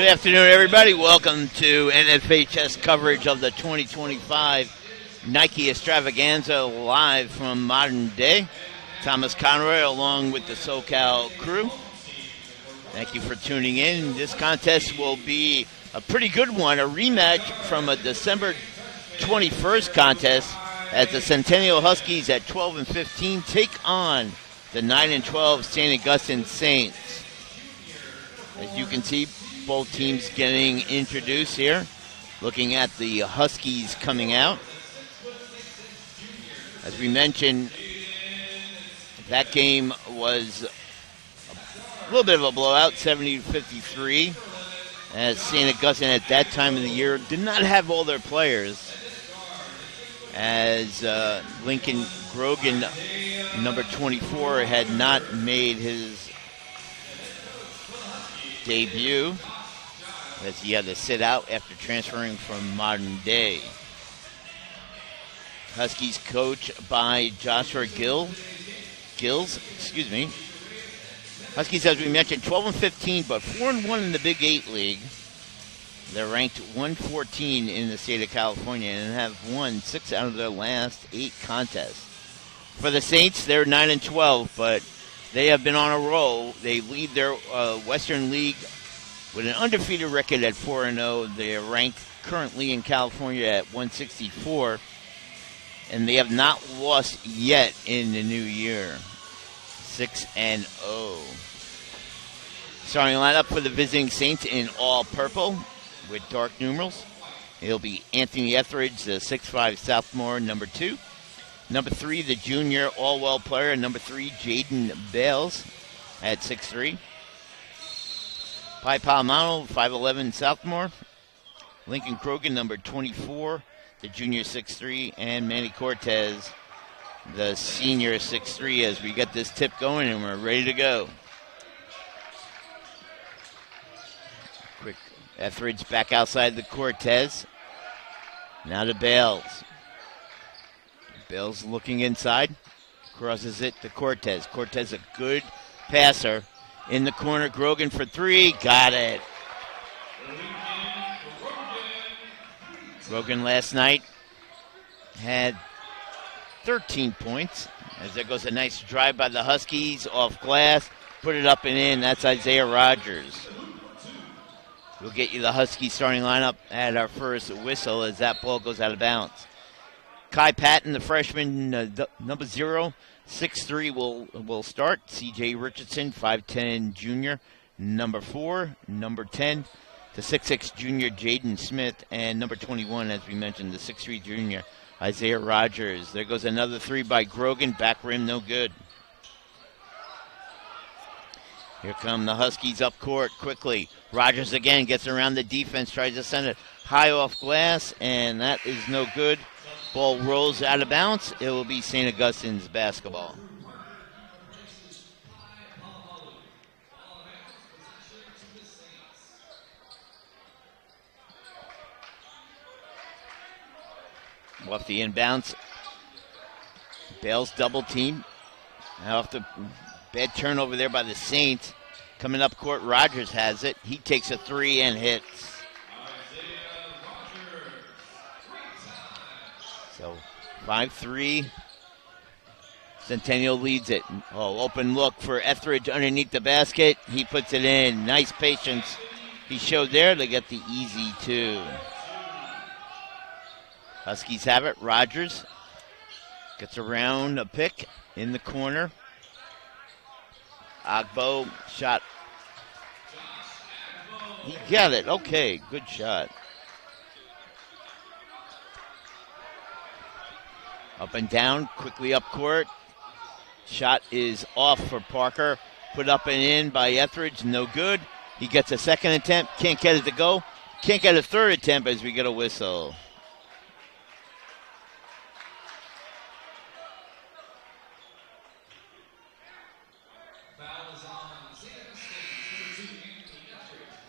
Good afternoon, everybody. Welcome to NFHS coverage of the 2025 Nike Extravaganza live from Modern Day. Thomas Conroy along with the SoCal crew. Thank you for tuning in. This contest will be a pretty good one, a rematch from a December 21st contest as the Centennial Huskies at 12-15 take on the 9-12 St. Augustine Saints. As you can see, both teams getting introduced here. Looking at the Huskies coming out. As we mentioned, that game was a little bit of a blowout, 70-53. As St. Augustine at that time of the year did not have all their players. As Lincoln Grogan, number 24, had not made his debut, as he had to sit out after transferring from Modern Day. Huskies coached by Joshua Gills. Huskies, as we mentioned, 12-15, but 4-1 in the Big 8 League. They're ranked 114 in the state of California and have won 6 out of their last 8 contests. For the Saints, they're 9-12, but they have been on a roll. They lead their Western League with an undefeated record at 4-0. They are ranked currently in California at 164, and they have not lost yet in the new year. 6-0. Starting lineup for the visiting Saints in all purple with dark numerals. It'll be Anthony Etheridge, the 6'5 sophomore, number 2. Number 3, the junior all-well player. Number 3, Jaden Bales at 6'3". Pi Palomano, 5'11 sophomore. Lincoln Krogan, number 24, the junior 6'3", and Manny Cortez, the senior 6'3", as we get this tip going and we're ready to go. Quick Etheridge back outside the Cortez. Now to Bales. Bales looking inside. Crosses it to Cortez. Cortez, a good passer. In the corner, Grogan for 3. Got it. Grogan last night had 13 points. As there goes a nice drive by the Huskies off glass. Put it up and in. That's Isaiah Rogers. We'll get you the Huskies starting lineup at our first whistle as that ball goes out of bounds. Kai Patton, the freshman, number 0, 6'3", will start. C.J. Richardson, 5'10", junior, number 4. Number 10, the 6'6", junior, Jaden Smith. And number 21, as we mentioned, the 6'3", junior, Isaiah Rogers. There goes another 3 by Grogan. Back rim, no good. Here come the Huskies up court quickly. Rogers again gets around the defense, tries to send it high off glass, and that is no good. Ball rolls out of bounds. It will be St. Augustine's basketball. Off the inbounds. Bales double team. Now off the bad turnover there by the Saints. Coming up court, Rogers has it. He takes a 3 and hits. So 5-3. Centennial leads it. Oh, open look for Etheridge underneath the basket. He puts it in. Nice patience he showed there to get the easy 2. Huskies have it. Rogers gets around a pick in the corner. Agbo shot. He got it. Okay, good shot. Up and down, quickly up court. Shot is off for Parker. Put up and in by Etheridge, no good. He gets a second attempt, can't get it to go. Can't get a third attempt as we get a whistle.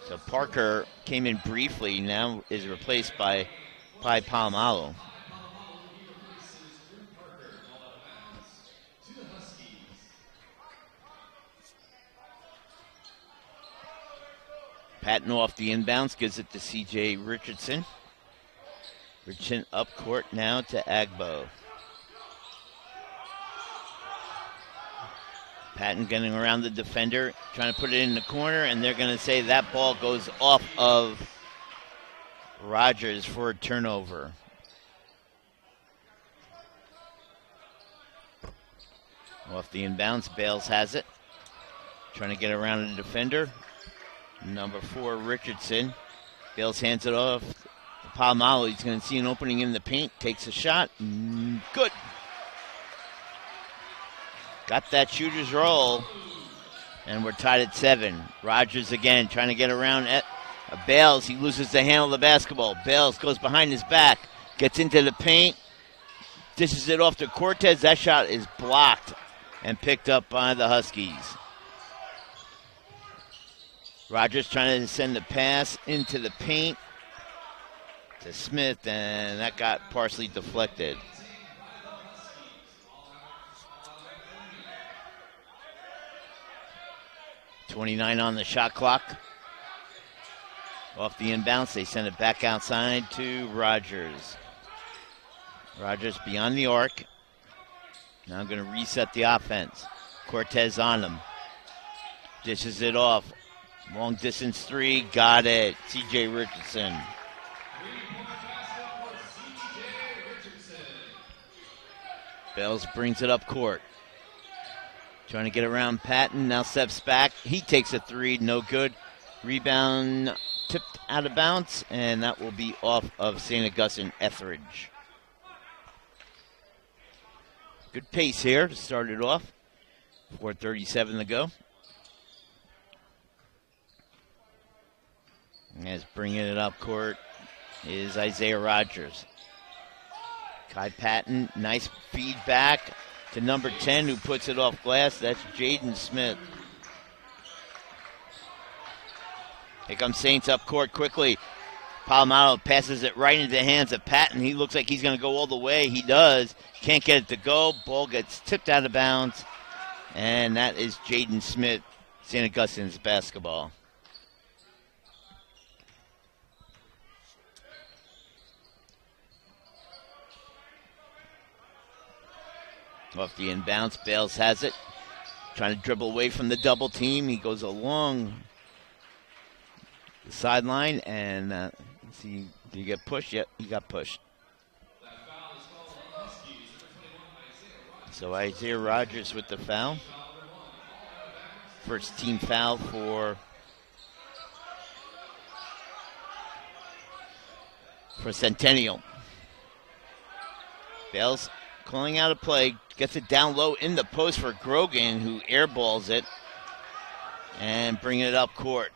So Parker came in briefly, now is replaced by Pi Palomalo. Patton off the inbounds, gives it to C.J. Richardson. Richardson up court now to Agbo. Patton getting around the defender, trying to put it in the corner, and they're going to say that ball goes off of Rogers for a turnover. Off the inbounds, Bales has it. Trying to get around the defender. Number 4, Richardson. Bales hands it off to Palomalo. He's going to see an opening in the paint. Takes a shot. Good. Got that shooter's roll. And we're tied at 7. Rogers again trying to get around Bales. He loses the handle of the basketball. Bales goes behind his back. Gets into the paint. Dishes it off to Cortez. That shot is blocked and picked up by the Huskies. Rogers trying to send the pass into the paint to Smith, and that got partially deflected. .29 on the shot clock. Off the inbounds, they send it back outside to Rogers. Rogers beyond the arc. Now going to reset the offense. Cortez on him. Dishes it off. Long distance 3, got it. C.J. Richardson. Bales brings it up court. Trying to get around Patton, now steps back. He takes a 3, no good. Rebound tipped out of bounds, and that will be off of St. Augustine Etheridge. Good pace here to start it off. 4:37 to go. As bringing it up court is Isaiah Rogers. Kai Patton, nice feedback to number 10 who puts it off glass. That's Jaden Smith. Here comes Saints up court quickly. Palomalo passes it right into the hands of Patton. He looks like he's going to go all the way. He does. Can't get it to go. Ball gets tipped out of bounds. And that is Jaden Smith, St. Augustine's basketball. Off the inbounds, Bales has it. Trying to dribble away from the double team. He goes along the sideline and see, did he get pushed? Yep, he got pushed. So Isaiah Rogers with the foul. First team foul for Centennial. Bales calling out a play, gets it down low in the post for Grogan, who airballs it and bringing it up court.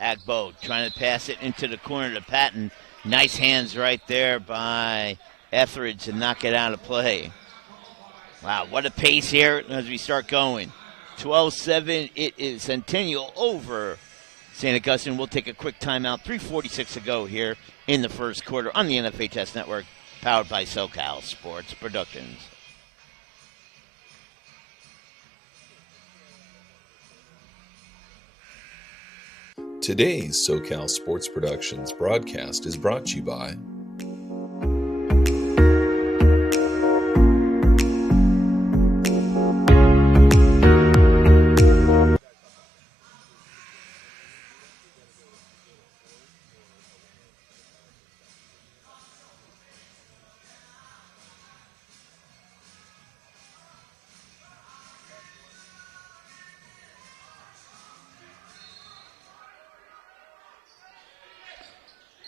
Agbo trying to pass it into the corner to Patton. Nice hands right there by Etheridge to knock it out of play. Wow, what a pace here as we start going. 12-7, it is Centennial over St. Augustine. We'll take a quick timeout. 3:46 to go here in the first quarter on the NFHS Network, powered by SoCal Sports Productions. Today's SoCal Sports Productions broadcast is brought to you by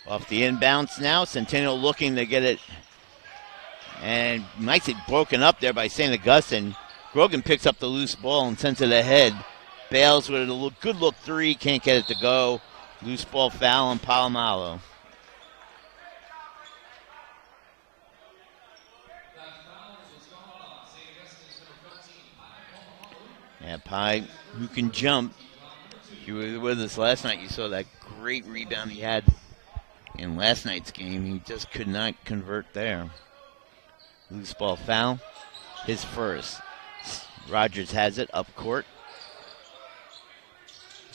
Off the inbounds now, Centennial looking to get it, and nicely broken up there by St. Augustine. Grogan picks up the loose ball and sends it ahead. Bales with a good look 3, can't get it to go. Loose ball foul on Palomalo. Yeah, Pye, who can jump. If you were with us last night, you saw that great rebound he had in last night's game. He just could not convert there. Loose ball foul, his first. Rogers has it up court.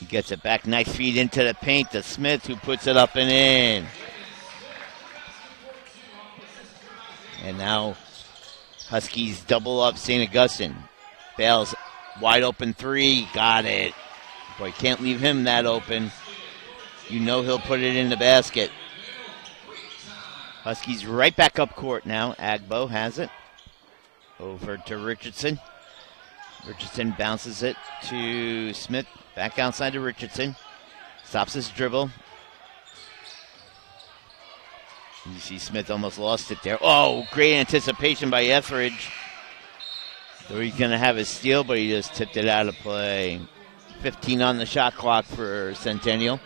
He gets it back, nice feed into the paint to Smith, who puts it up and in. And now Huskies double up St. Augustine. Bales, wide open three, got it. Boy, can't leave him that open. You know he'll put it in the basket. Huskies right back up court now. Agbo has it. Over to Richardson. Richardson bounces it to Smith. Back outside to Richardson. Stops his dribble. You see Smith almost lost it there. Oh, great anticipation by Etheridge. So he's going to have a steal, but he just tipped it out of play. 15 on the shot clock for Centennial.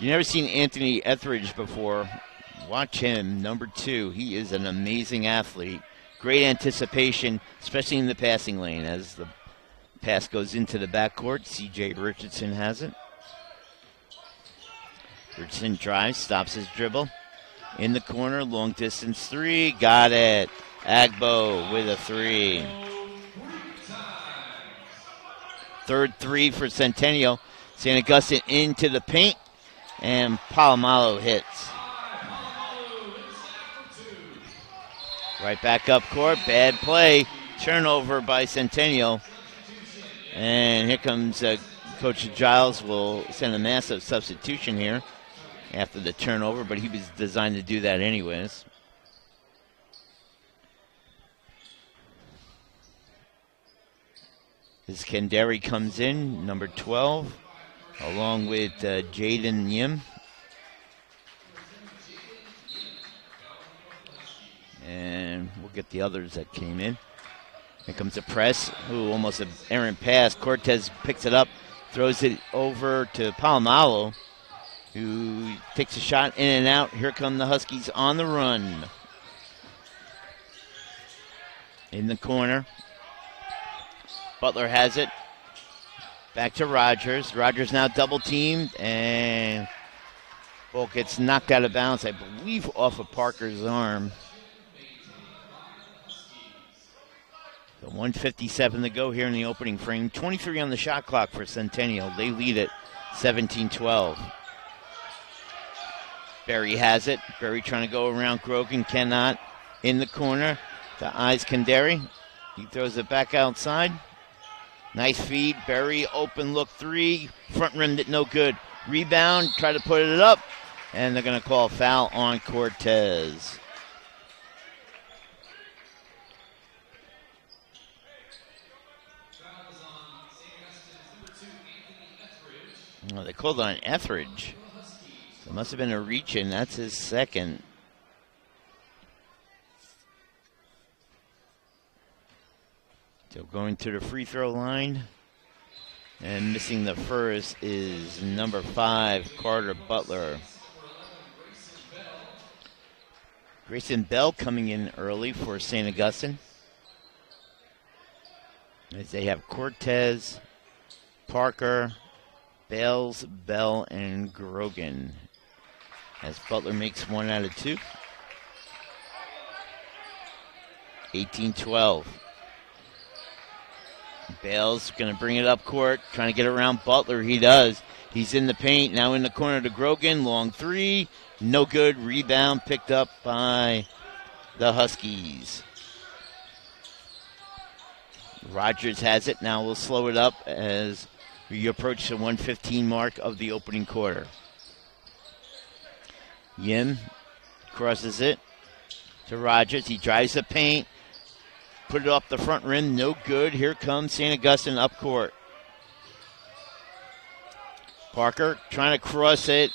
You've never seen Anthony Etheridge before. Watch him, number 2. He is an amazing athlete. Great anticipation, especially in the passing lane. As the pass goes into the backcourt, C.J. Richardson has it. Richardson drives, stops his dribble. In the corner, long distance three, got it. Agbo with a three. Third three for Centennial. St. Augustine into the paint, and Palomalo hits. Right back up court, bad play. Turnover by Centennial. And here comes Coach Giles will send a massive substitution here after the turnover, but he was designed to do that anyways. As Kendary comes in, number 12, along with Jaden Yim. And we'll get the others that came in. Here comes a press. Ooh, almost an errant pass. Cortez picks it up, throws it over to Palomalo, who takes a shot in and out. Here come the Huskies on the run. In the corner. Butler has it. Back to Rogers. Rogers now double teamed, and ball gets knocked out of bounds, I believe, off of Parker's arm. So 1:57 to go here in the opening frame. 23 on the shot clock for Centennial. They lead it 17-12. Berry has it. Berry trying to go around Grogan, cannot. In the corner to Eyes Kendary. He throws it back outside. Nice feed. Berry, open look three. Front rim, no good. Rebound, try to put it up. And they're going to call a foul on Cortez. Oh, they called on Etheridge. So it must have been a reach in. That's his second. So going to the free throw line. And missing the first is number 5, Carter Butler. Grayson Bell coming in early for St. Augustine. As they have Cortez, Parker, Bales, Bell, and Grogan. As Butler makes 1 out of 2. 18-12. Bales going to bring it up court, trying to get around Butler. He does. He's in the paint, now in the corner to Grogan. Long three, no good. Rebound picked up by the Huskies. Rogers has it. Now we'll slow it up as we approach the 1:15 mark of the opening quarter. Yim crosses it to Rogers. He drives the paint. Put it off the front rim, no good. Here comes St. Augustine up court. Parker trying to cross it,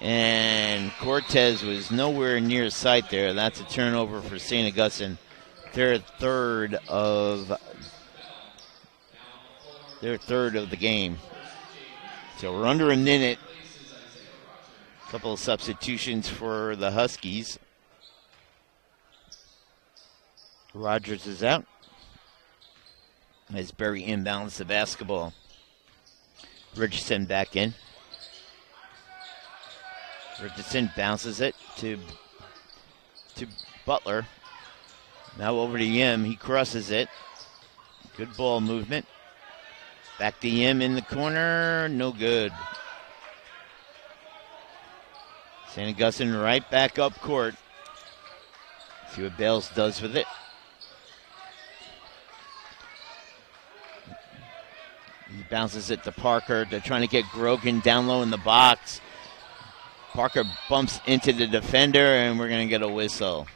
and Cortez was nowhere near sight there. That's a turnover for St. Augustine. Their third of the game. So we're under a minute. A couple of substitutions for the Huskies. Rogers is out as Berry inbounds the basketball. Richardson back in. Richardson bounces it to Butler. Now over to Yim. He crosses it. Good ball movement. Back to him in the corner. No good. St. Augustine right back up court. See what Bales does with it. He bounces it to Parker. They're trying to get Grogan down low in the box. Parker bumps into the defender, and we're going to get a whistle.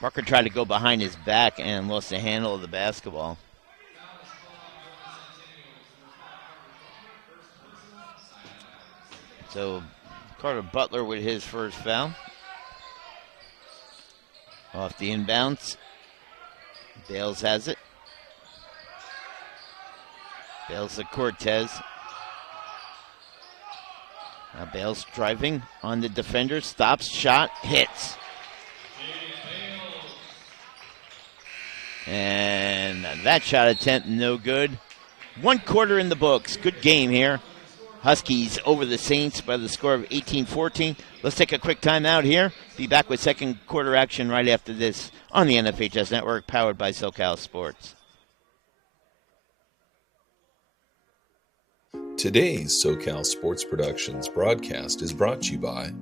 Parker tried to go behind his back and lost the handle of the basketball. So Carter Butler with his first foul. Off the inbounds. Bales has it. Bales to Cortez. Now Bales driving on the defender. Stops, shot, hits. And that shot attempt, no good. 1 quarter in the books. Good game here. Huskies over the Saints by the score of 18-14. Let's take a quick timeout here. Be back with second quarter action right after this on the NFHS Network, powered by SoCal Sports. Today's SoCal Sports Productions broadcast is brought to you by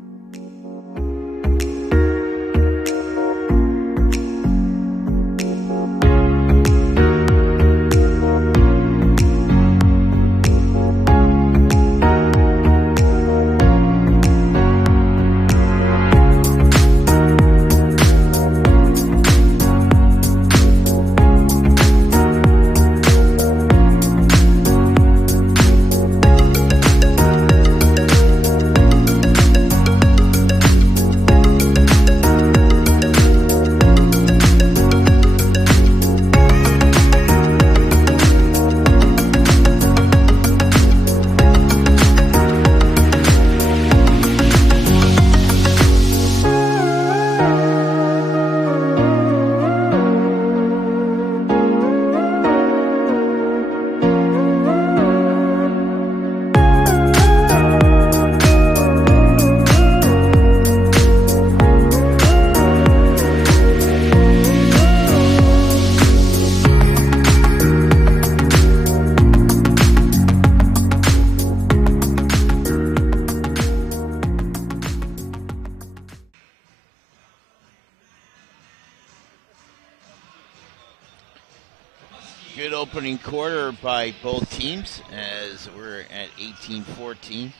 Good opening quarter by both teams as we're at 18-14.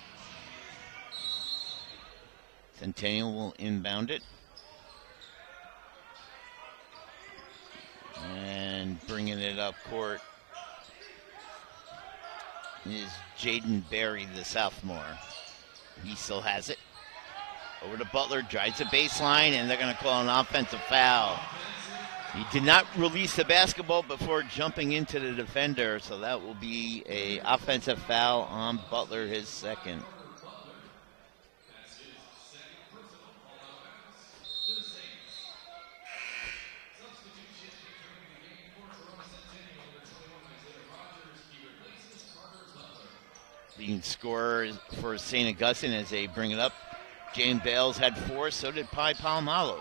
Centennial will inbound it. And bringing it up court is Jaden Berry, the sophomore. He still has it. Over to Butler, drives the baseline, and they're going to call an offensive foul. He did not release the basketball before jumping into the defender, so that will be an offensive foul on Butler, his second. Leading scorer for St. Augustine as they bring it up. Jane Bales had 4, so did Pi Palomalo.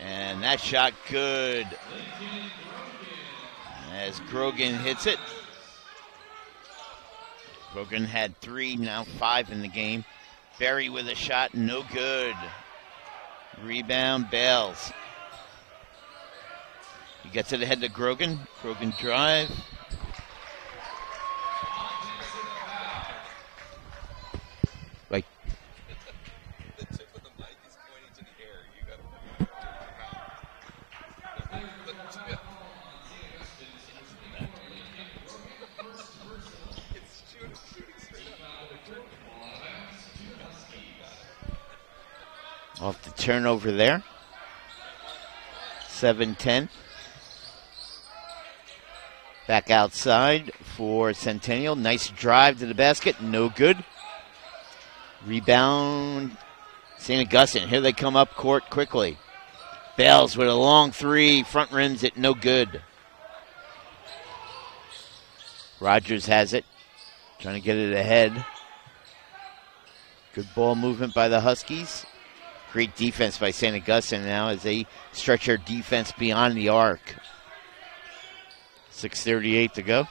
And that shot good as Grogan hits it. Grogan had 3, now 5 in the game. Berry with a shot, no good. Rebound, Bales. He gets it ahead to Grogan. Grogan drive. Like. The tip of the mic is pointing to the air. You got it's shooting straight up. Off the turnover there. 7-10. Back outside for Centennial. Nice drive to the basket. No good. Rebound. St. Augustine. Here they come up court quickly. Bales with a long 3. Front rims it. No good. Rogers has it. Trying to get it ahead. Good ball movement by the Huskies. Great defense by St. Augustine now as they stretch their defense beyond the arc. 6:38 to go.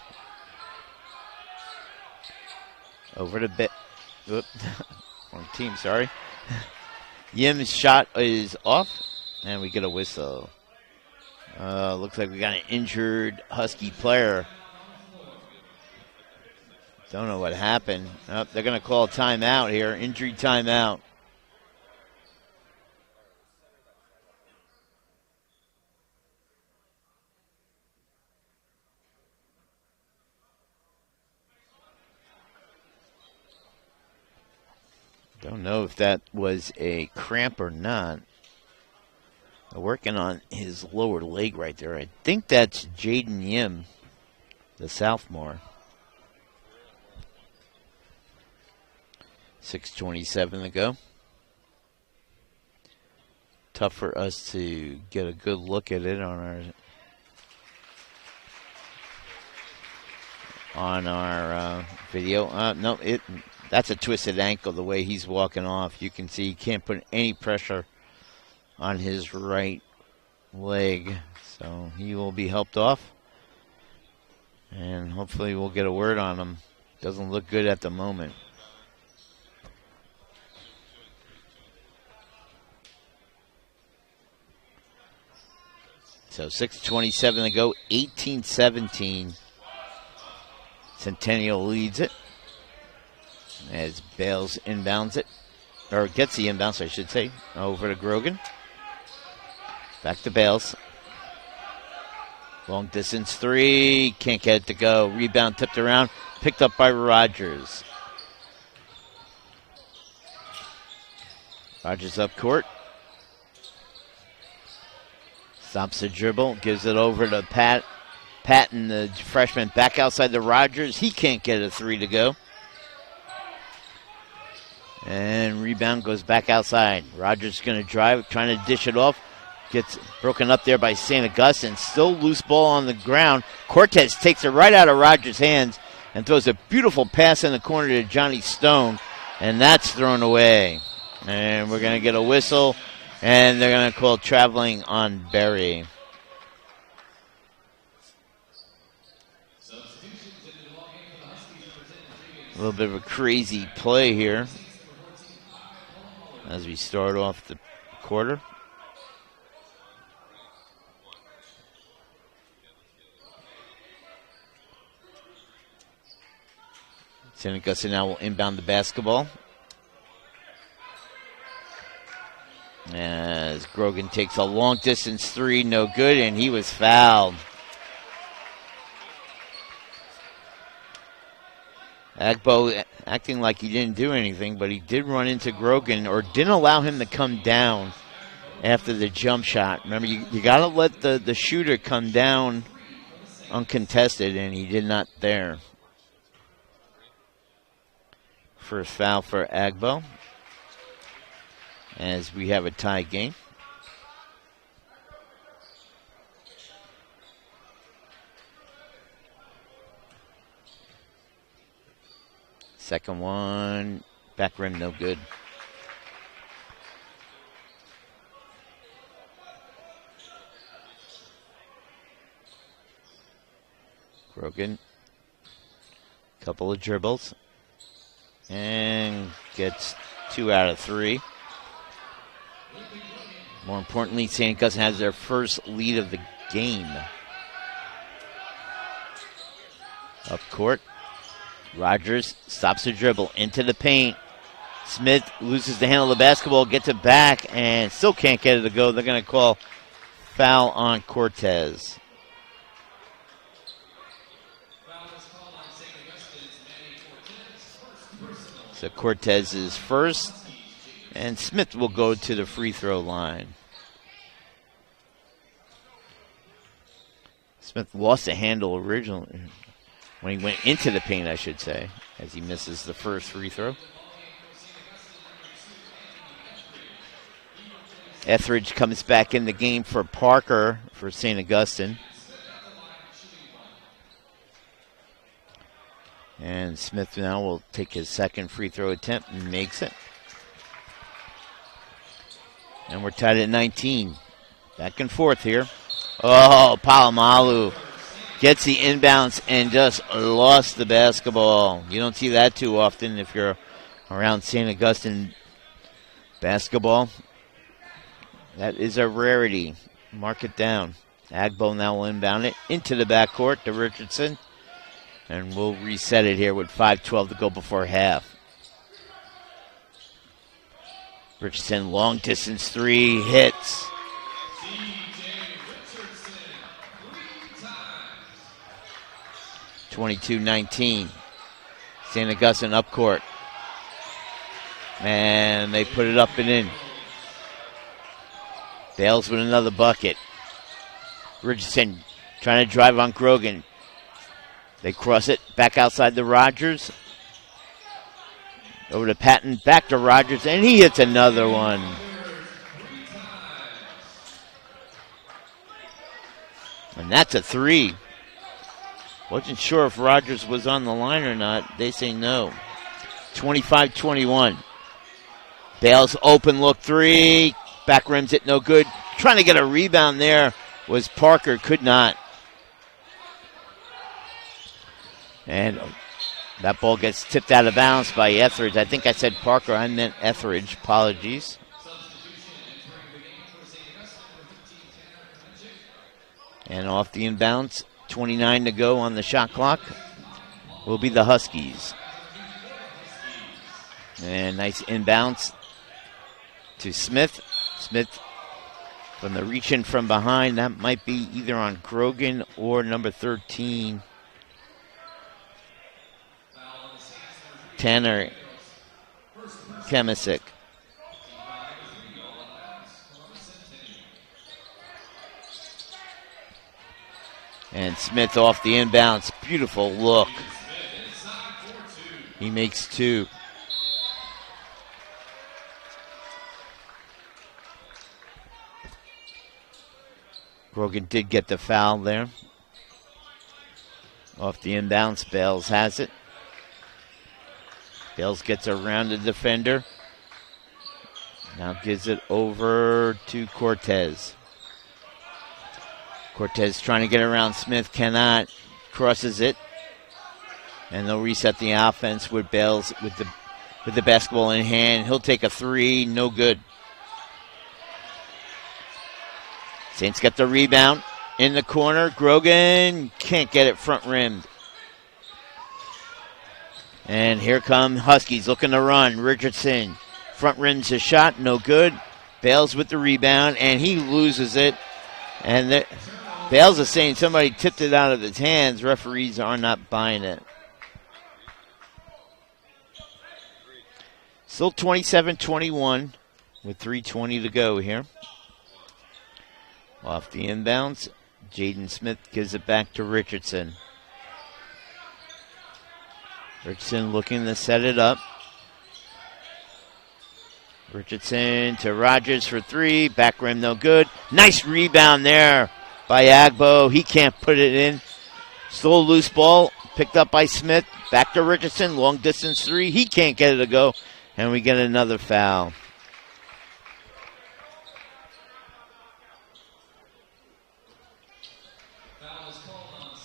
Over to bit. Whoop. Wrong team, sorry. Yim's shot is off, and we get a whistle. Looks like we got an injured Husky player. Don't know what happened. Oh, they're going to call timeout here. Injury timeout. Don't know if that was a cramp or not. They're working on his lower leg right there. I think that's Jaden Yim, the sophomore. 6:27 to go. Tough for us to get a good look at it on our video. No, that's a twisted ankle the way he's walking off. You can see he can't put any pressure on his right leg. So he will be helped off. And hopefully we'll get a word on him. Doesn't look good at the moment. So 6:27 to go, 18-17. Centennial leads it as Bales inbounds it, or gets the inbounds, I should say, over to Grogan. Back to Bales. Long distance three, can't get it to go. Rebound tipped around, picked up by Rogers. Rogers up court. Stops the dribble, gives it over to Patton, the freshman, back outside the Rogers. He can't get a three to go. And rebound goes back outside. Rogers going to drive, trying to dish it off. Gets broken up there by St. Augustine. Still loose ball on the ground. Cortez takes it right out of Rogers' hands and throws a beautiful pass in the corner to Johnny Stone. And that's thrown away. And we're going to get a whistle. And they're going to call traveling on Berry. A little bit of a crazy play here as we start off the quarter. St. Augustine now will inbound the basketball. As Grogan takes a long distance three, no good, and he was fouled. Agbo acting like he didn't do anything, but he did run into Grogan, or didn't allow him to come down after the jump shot. Remember, you got to let the shooter come down uncontested, and he did not there. First foul for Agbo, as we have a tie game. Second one, back rim, no good. Grogan, couple of dribbles, and gets 2 out of 3. More importantly, St. Augustine has their first lead of the game. Up court. Rogers stops the dribble into the paint. Smith loses the handle of the basketball, gets it back, and still can't get it to go. They're going to call foul on Cortez. So Cortez is first, and Smith will go to the free throw line. Smith lost the handle originally, when he went into the paint, I should say, as he misses the first free throw. Etheridge comes back in the game for Parker for St. Augustine. And Smith now will take his second free throw attempt and makes it. And we're tied at 19. Back and forth here. Oh, Palomalu Gets the inbounds and just lost the basketball. You don't see that too often if you're around St. Augustine basketball. That is a rarity. Mark it down. Agbo now will inbound it into the backcourt to Richardson. And we'll reset it here with 5:12 to go before half. Richardson, long distance three, hits. 22-19. St. Augustine up court. And they put it up and in. Bales with another bucket. Richardson trying to drive on Grogan. They cross it back outside the Rogers. Over to Patton, back to Rogers, and he hits another one. And that's a three. Wasn't sure if Rogers was on the line or not. They say no. 25-21. Bales open look three. Back rims it, no good. Trying to get a rebound there was Parker, could not. And that ball gets tipped out of bounds by Etheridge. I think I said Parker, I meant Etheridge. Apologies. And off the inbounds, 29 to go on the shot clock, will be the Huskies. And nice inbounds to Smith. Smith from the reach in from behind. That might be either on Grogan or number 13. Tanner Kamasic. And Smith off the inbounds. Beautiful look. He makes two. Grogan did get the foul there. Off the inbounds, Bales has it. Bales gets around the defender. Now gives it over to Cortez. Cortez trying to get around Smith, cannot. Crosses it. And they'll reset the offense with Bales with the basketball in hand. He'll take a three, no good. Saints get the rebound in the corner. Grogan can't get it front rimmed. And here come Huskies looking to run. Richardson front rims a shot, no good. Bales with the rebound, and he loses it. And Bales is saying somebody tipped it out of his hands. Referees are not buying it. Still 27-21 with 3:20 to go here. Off the inbounds, Jaden Smith gives it back to Richardson. Richardson looking to set it up. Richardson to Rogers for three. Back rim no good. Nice rebound there by Agbo. He can't put it in. Still a loose ball. Picked up by Smith. Back to Richardson. Long distance three. He can't get it to go. And we get another foul.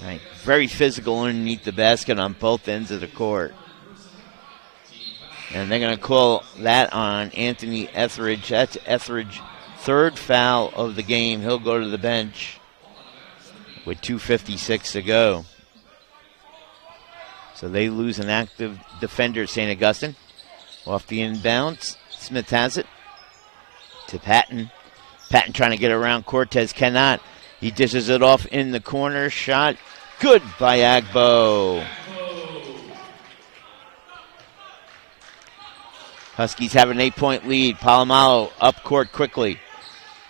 Right. Very physical underneath the basket on both ends of the court. And they're going to call that on Anthony Etheridge. That's Etheridge, third foul of the game. He'll go to the bench with 2:56 to go. So they lose an active defender, St. Augustine. Off the inbounds, Smith has it to Patton. Patton trying to get around Cortez, cannot. He dishes it off in the corner. Shot good by Agbo. Huskies have an 8-point lead. Palomalo up court quickly.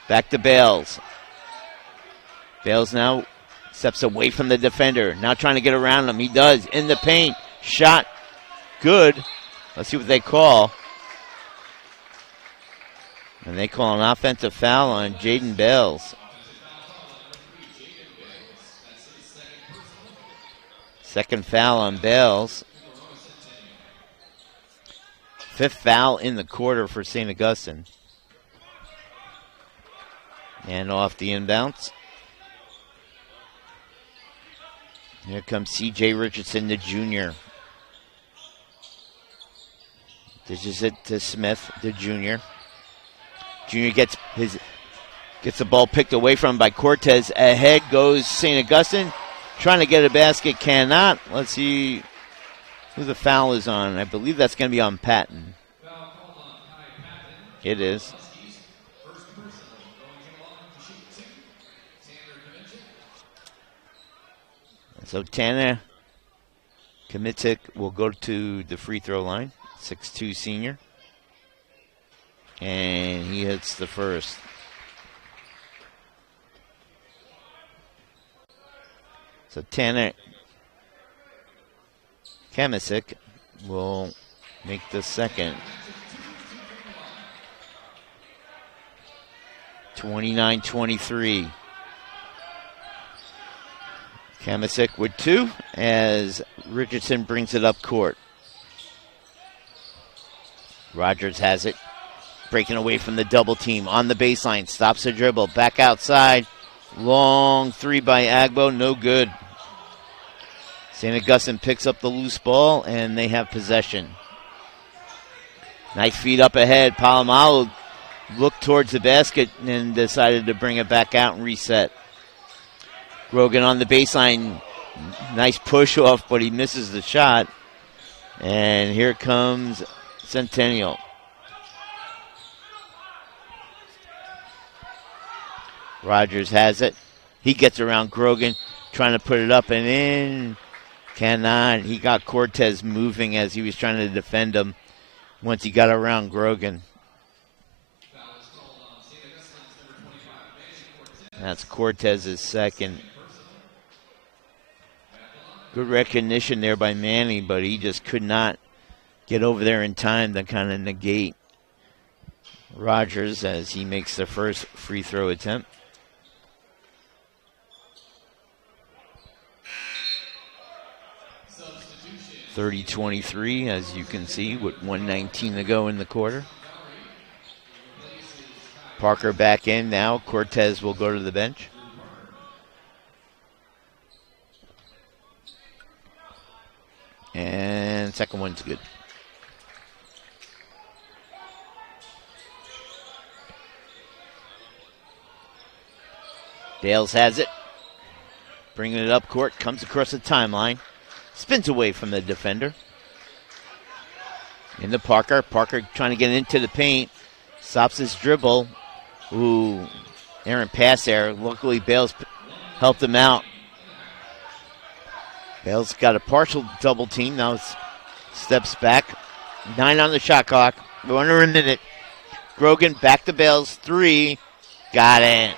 Back to Bales. Bales now steps away from the defender. Now trying to get around him. He does. In the paint. Shot good. Let's see what they call. And they call an offensive foul on Jaden Bales. Second foul on Bales. Fifth foul in the quarter for St. Augustine. And off the inbounds. Here comes C.J. Richardson, the junior. Dishes it to Smith, the junior. Junior gets the ball picked away from him by Cortez. Ahead goes St. Augustine. Trying to get a basket, cannot. Let's see who the foul is on. I believe that's going to be on Patton. It is. So Tanner Kmitic will go to the free throw line, 6'2" senior. And he hits the first. So Tanner Kmitic will make the second. 29-23. Kmitic with 2 as Richardson brings it up court. Rogers has it. Breaking away from the double team on the baseline. Stops the dribble. Back outside. Long 3 by Agbo. No good. St. Augustine picks up the loose ball and they have possession. Nice feed up ahead. Palomalu looked towards the basket and decided to bring it back out and reset. Grogan on the baseline. Nice push off, but he misses the shot. And here comes Centennial. Rogers has it. He gets around Grogan, trying to put it up and in. Cannot. He got Cortez moving as he was trying to defend him once he got around Grogan. That's Cortez's second. Good recognition there by Manny, but he just could not get over there in time to kind of negate Rogers as he makes the first free throw attempt. (30-23), as you can see, with 1:19 to go in the quarter. Parker back in now. Cortez will go to the bench. And second one's good. Dales has it. Bringing it up court. Comes across the timeline. Spins away from the defender. Into Parker. Parker trying to get into the paint. Stops his dribble. Ooh, errant pass there. Luckily, Bales helped him out. Bales got a partial double team. Now steps back. 9 on the shot clock. We're under a minute. Grogan back to Bales. 3. Got it.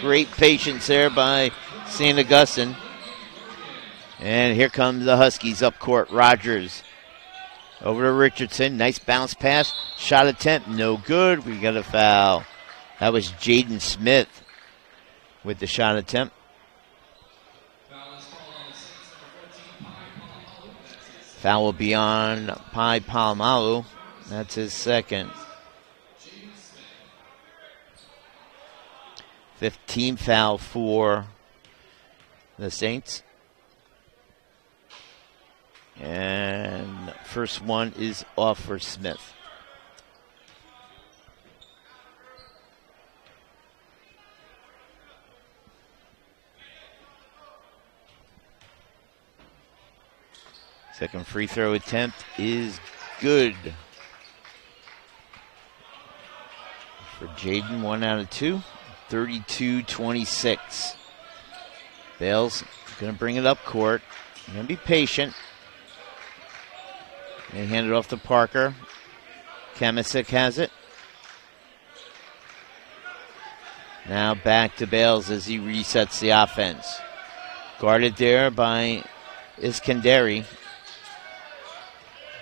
Great patience there by St. Augustine. And here comes the Huskies up court. Rogers over to Richardson. Nice bounce pass. Shot attempt. No good. We got a foul. That was Jaden Smith with the shot attempt. Foul will be on Pai Palomalu. That's his second. 15th foul for the Saints. And first one is off for Smith. Second free throw attempt is good for Jaden. 1 out of 2. 32-26. Bales going to bring it up court. Going to be patient. They hand it off to Parker. Kmitic has it. Now back to Bales as he resets the offense. Guarded there by Iskandari.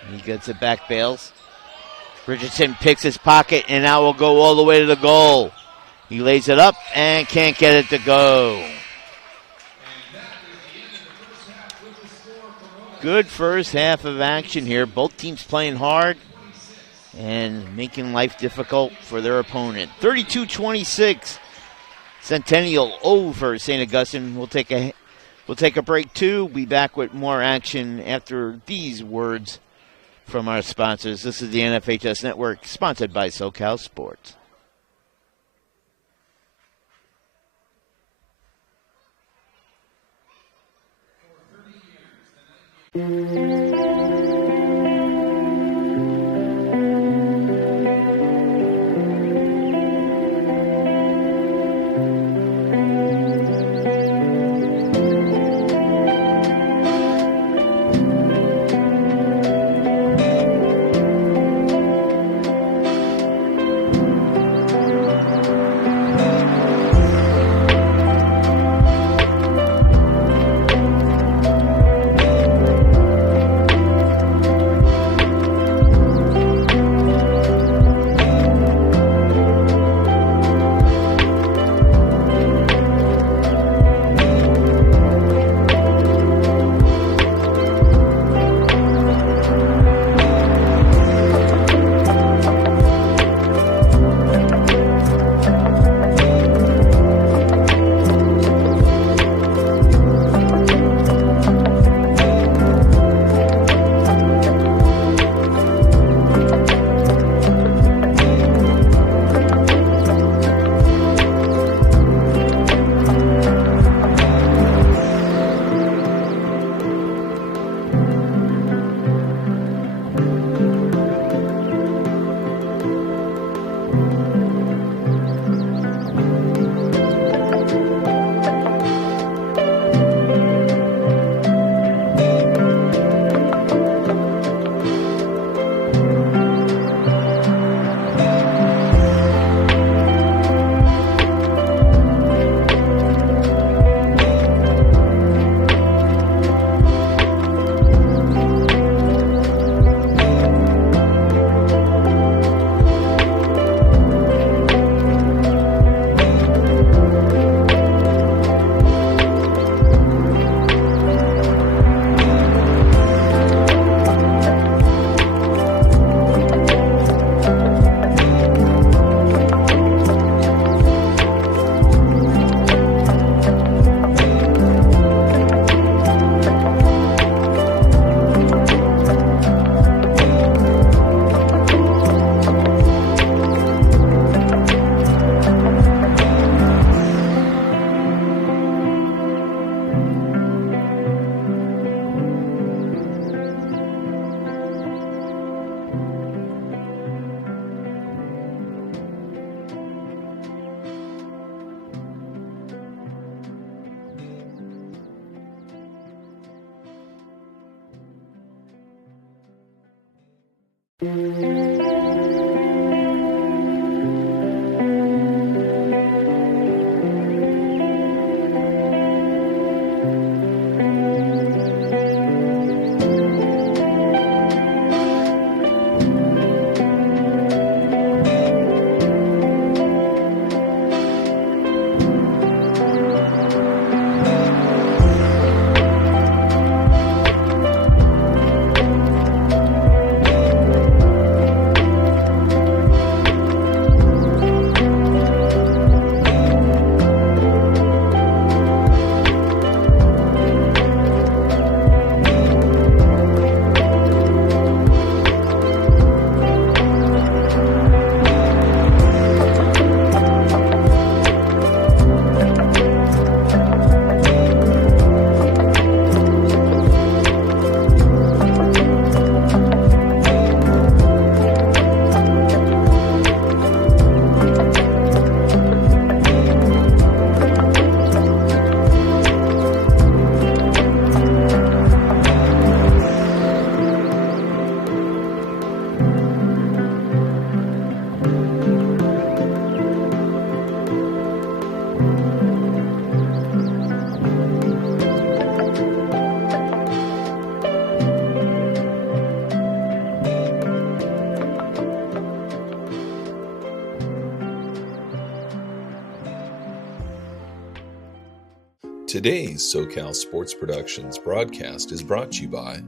He gets it back, Bales. Richardson picks his pocket and now will go all the way to the goal. He lays it up and can't get it to go. Good first half of action here. Both teams playing hard and making life difficult for their opponent. 32-26. Centennial over St. Augustine. We'll We'll take a break, too. Be back with more action after these words from our sponsors. This is the NFHS Network, sponsored by SoCal Sports. Today's SoCal Sports Productions broadcast is brought to you by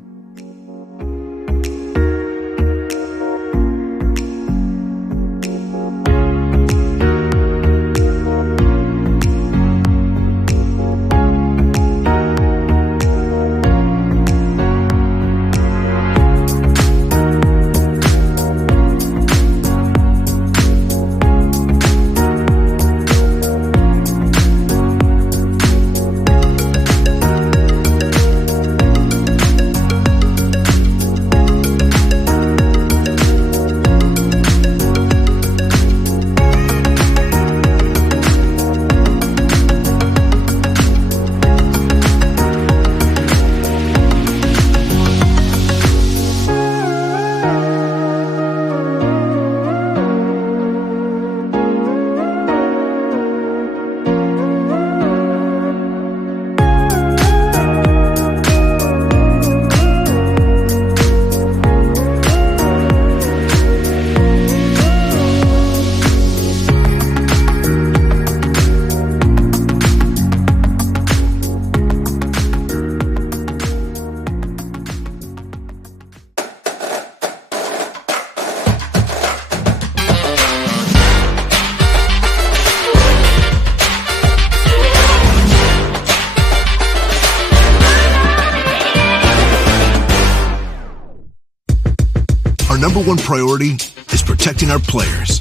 number one priority is protecting our players.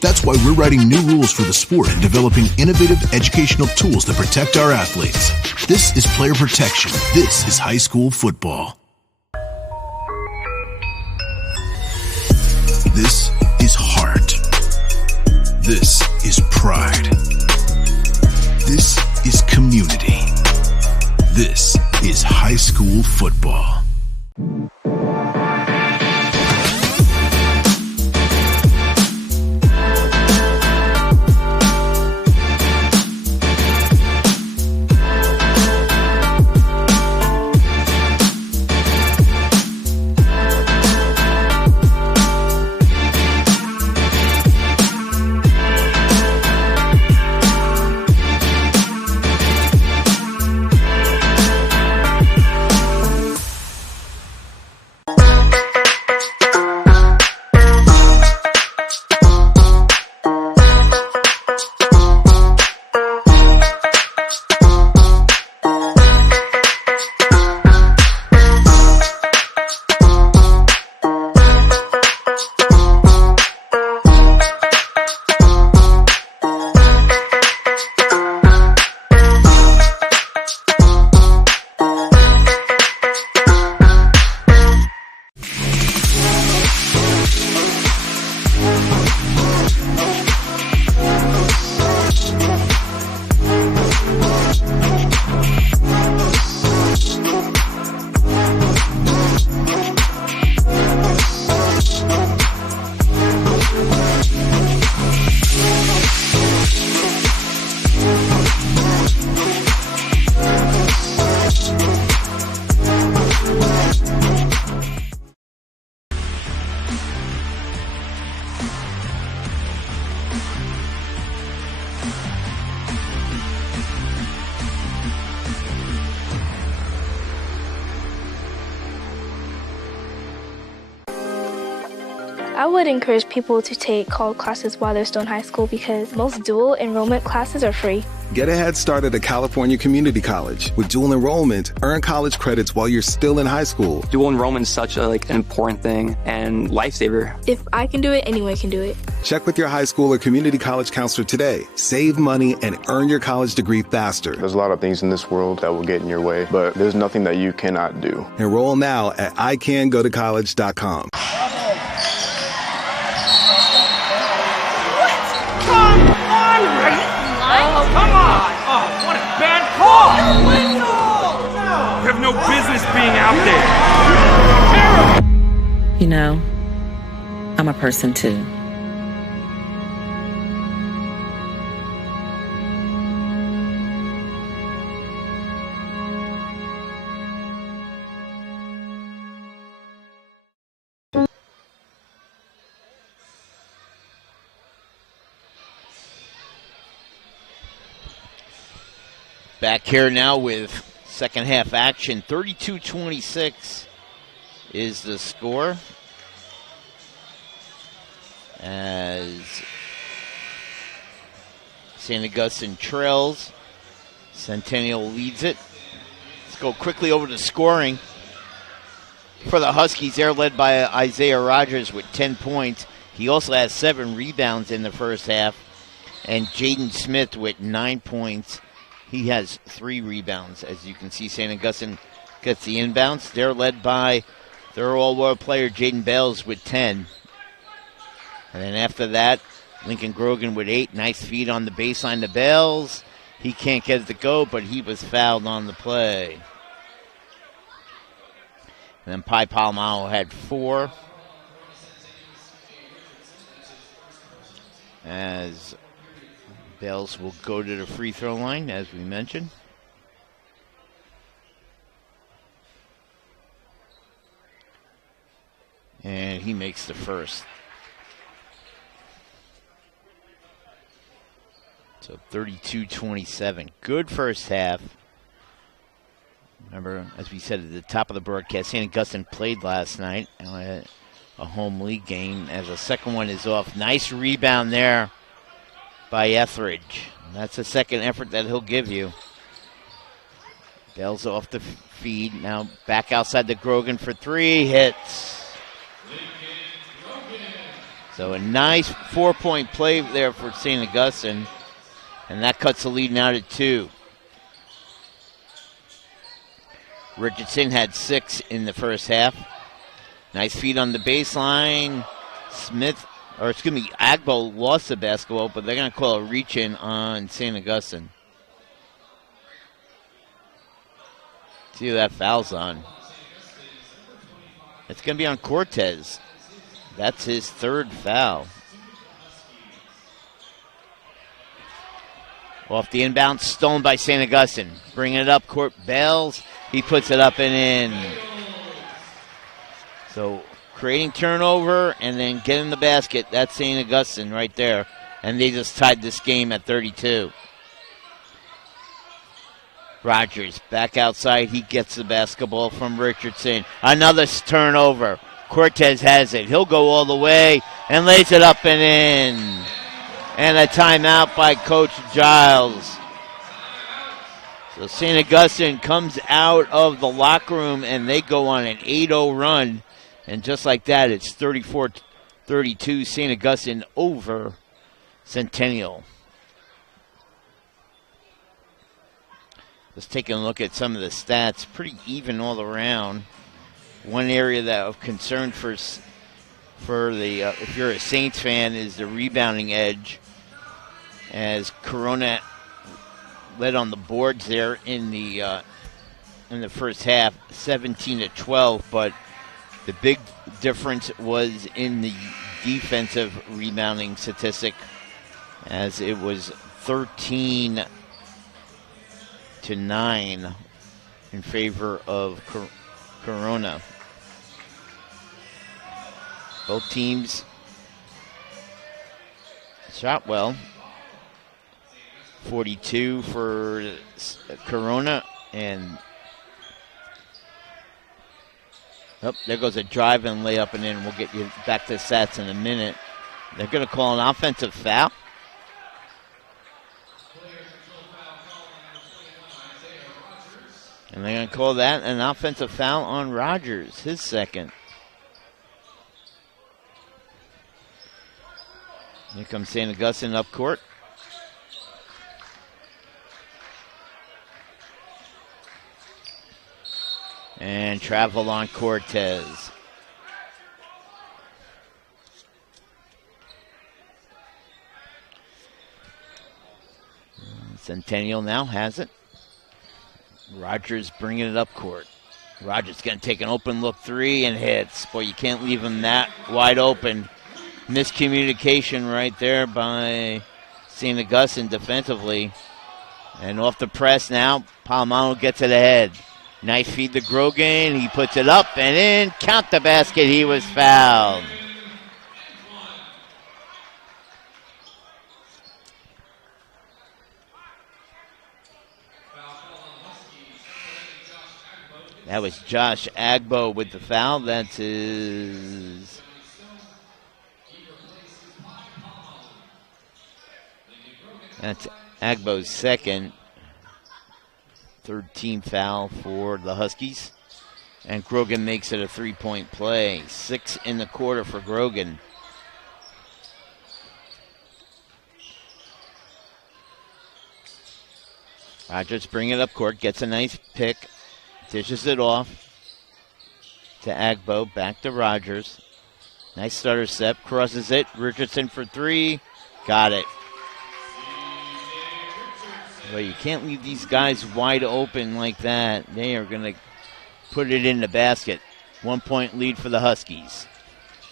That's why we're writing new rules for the sport and developing innovative educational tools that protect our athletes. This is player protection. This is high school football. This is heart. This is pride. This is community. This is high school football. I would encourage people to take college classes while they're still in high school because most dual enrollment classes are free. Get a head start at a California community college. With dual enrollment, earn college credits while you're still in high school. Dual enrollment is such an important thing and lifesaver. If I can do it, anyone can do it. Check with your high school or community college counselor today. Save money and earn your college degree faster. There's a lot of things in this world that will get in your way, but there's nothing that you cannot do. Enroll now at icangotocollege.com. Come on! Oh, what a bad call! You have no business being out there! You know, I'm a person too. Back here now with second half action. 32-26 is the score. As St. Augustine trails, Centennial leads it. Let's go quickly over to scoring. For the Huskies, they're led by Isaiah Rogers with 10 points. He also has 7 rebounds in the first half. And Jaden Smith with 9 points. He has 3 rebounds. As you can see, St. Augustine gets the inbounds. They're led by their all-world player, Jaden Bales, with 10. And then after that, Lincoln Grogan with 8. Nice feed on the baseline to Bales. He can't get it to go, but he was fouled on the play. And then Pi Palomalo had 4. As Bales will go to the free throw line, as we mentioned. And he makes the first. So 32-27. Good first half. Remember, as we said at the top of the broadcast, St. Augustine played last night. A home league game as the second one is off. Nice rebound there by Etheridge. That's the second effort that he'll give you. Bell's off the feed. Now back outside the Grogan for 3. Hits. So a nice 4-point play there for St. Augustine, and that cuts the lead now to 2. Richardson had 6 in the first half. Nice feed on the baseline. Agbo lost the basketball, but they're going to call a reach-in on St. Augustine. See who that foul's on. It's going to be on Cortez. That's his 3rd foul. Off the inbound, stolen by St. Augustine. Bringing it up, Court Bales. He puts it up and in. So creating turnover and then getting the basket. That's St. Augustine right there. And they just tied this game at 32. Rogers back outside. He gets the basketball from Richardson. Another turnover. Cortez has it. He'll go all the way and lays it up and in. And a timeout by Coach Giles. So St. Augustine comes out of the locker room and they go on an 8-0 run. And just like that, it's 34-32 St. Augustine over Centennial. Just taking a look at some of the stats, pretty even all around. One area that of concern for the if you're a Saints fan is the rebounding edge, as Corona led on the boards there in the first half, 17-12. But the big difference was in the defensive rebounding statistic, as it was 13-9 in favor of Corona. Both teams shot well. 42 for Corona, and there goes a drive and layup and in. We'll get you back to stats in a minute. They're going to call an offensive foul. And they're going to call that an offensive foul on Rogers, his 2nd. Here comes St. Augustine up court. And travel on Cortez. Centennial now has it. Rogers bringing it up court. Rogers going to take an open look 3 and hits. Boy, you can't leave him that wide open. Miscommunication right there by St. Augustine defensively. And off the press now, Palomano gets it ahead. Nice feed to Grogan. He puts it up and in. Count the basket. He was fouled. That was Josh Agbo with the foul. That's his... That's Agbo's 2nd. 3rd team foul for the Huskies. And Grogan makes it a 3-point play. 6 in the quarter for Grogan. Rogers bring it up court, gets a nice pick, dishes it off to Agbo, back to Rogers. Nice starter step, crosses it, Richardson for 3, got it. Well, you can't leave these guys wide open like that. They are going to put it in the basket. 1-point lead for the Huskies.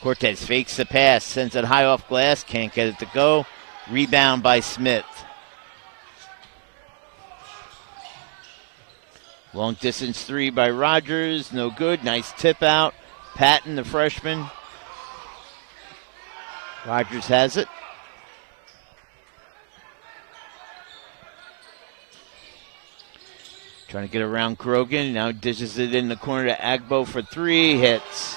Cortez fakes the pass, sends it high off glass, can't get it to go. Rebound by Smith. Long distance 3 by Rogers, no good. Nice tip out. Patton, the freshman. Rogers has it. Trying to get around Grogan. Now dishes it in the corner to Agbo for 3. Hits.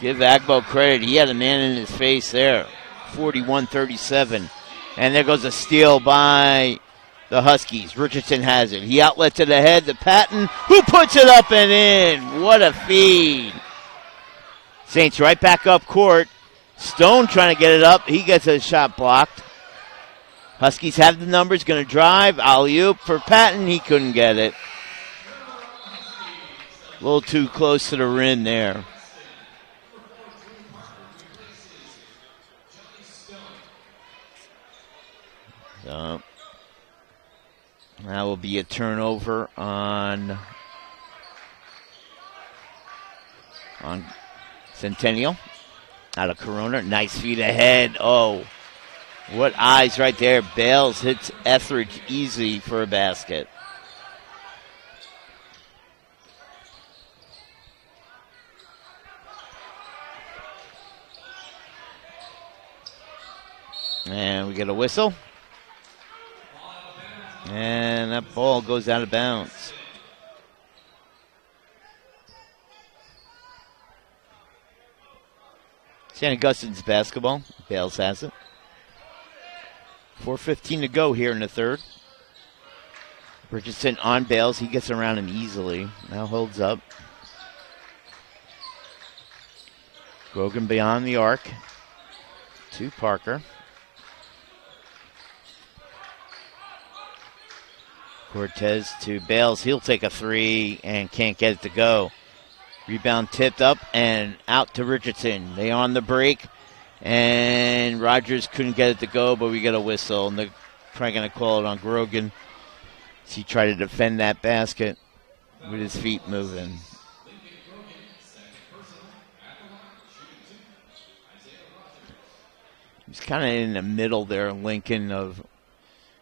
Give Agbo credit. He had a man in his face there. 41-37. And there goes a steal by the Huskies. Richardson has it. He outlets it ahead to Patton, who puts it up and in. What a feed. Saints right back up court. Stone trying to get it up. He gets a shot blocked. Huskies have the numbers, going to drive. Alley-oop for Patton. He couldn't get it. A little too close to the rim there. So that will be a turnover on Centennial. Out of Corona. Nice feet ahead. Oh, what eyes right there. Bales hits Etheridge easy for a basket. And we get a whistle. And that ball goes out of bounds. St. Augustine's basketball. Bales has it. 4:15 to go here in the third. Richardson on Bales. He gets around him easily. Now holds up. Grogan beyond the arc to Parker. Cortez to Bales. He'll take a three and can't get it to go. Rebound tipped up and out to Richardson. They on the break, and Rogers couldn't get it to go, but we get a whistle, and they're probably going to call it on Grogan as he tried to defend that basket with his feet moving. He's kind of in the middle there, Lincoln, of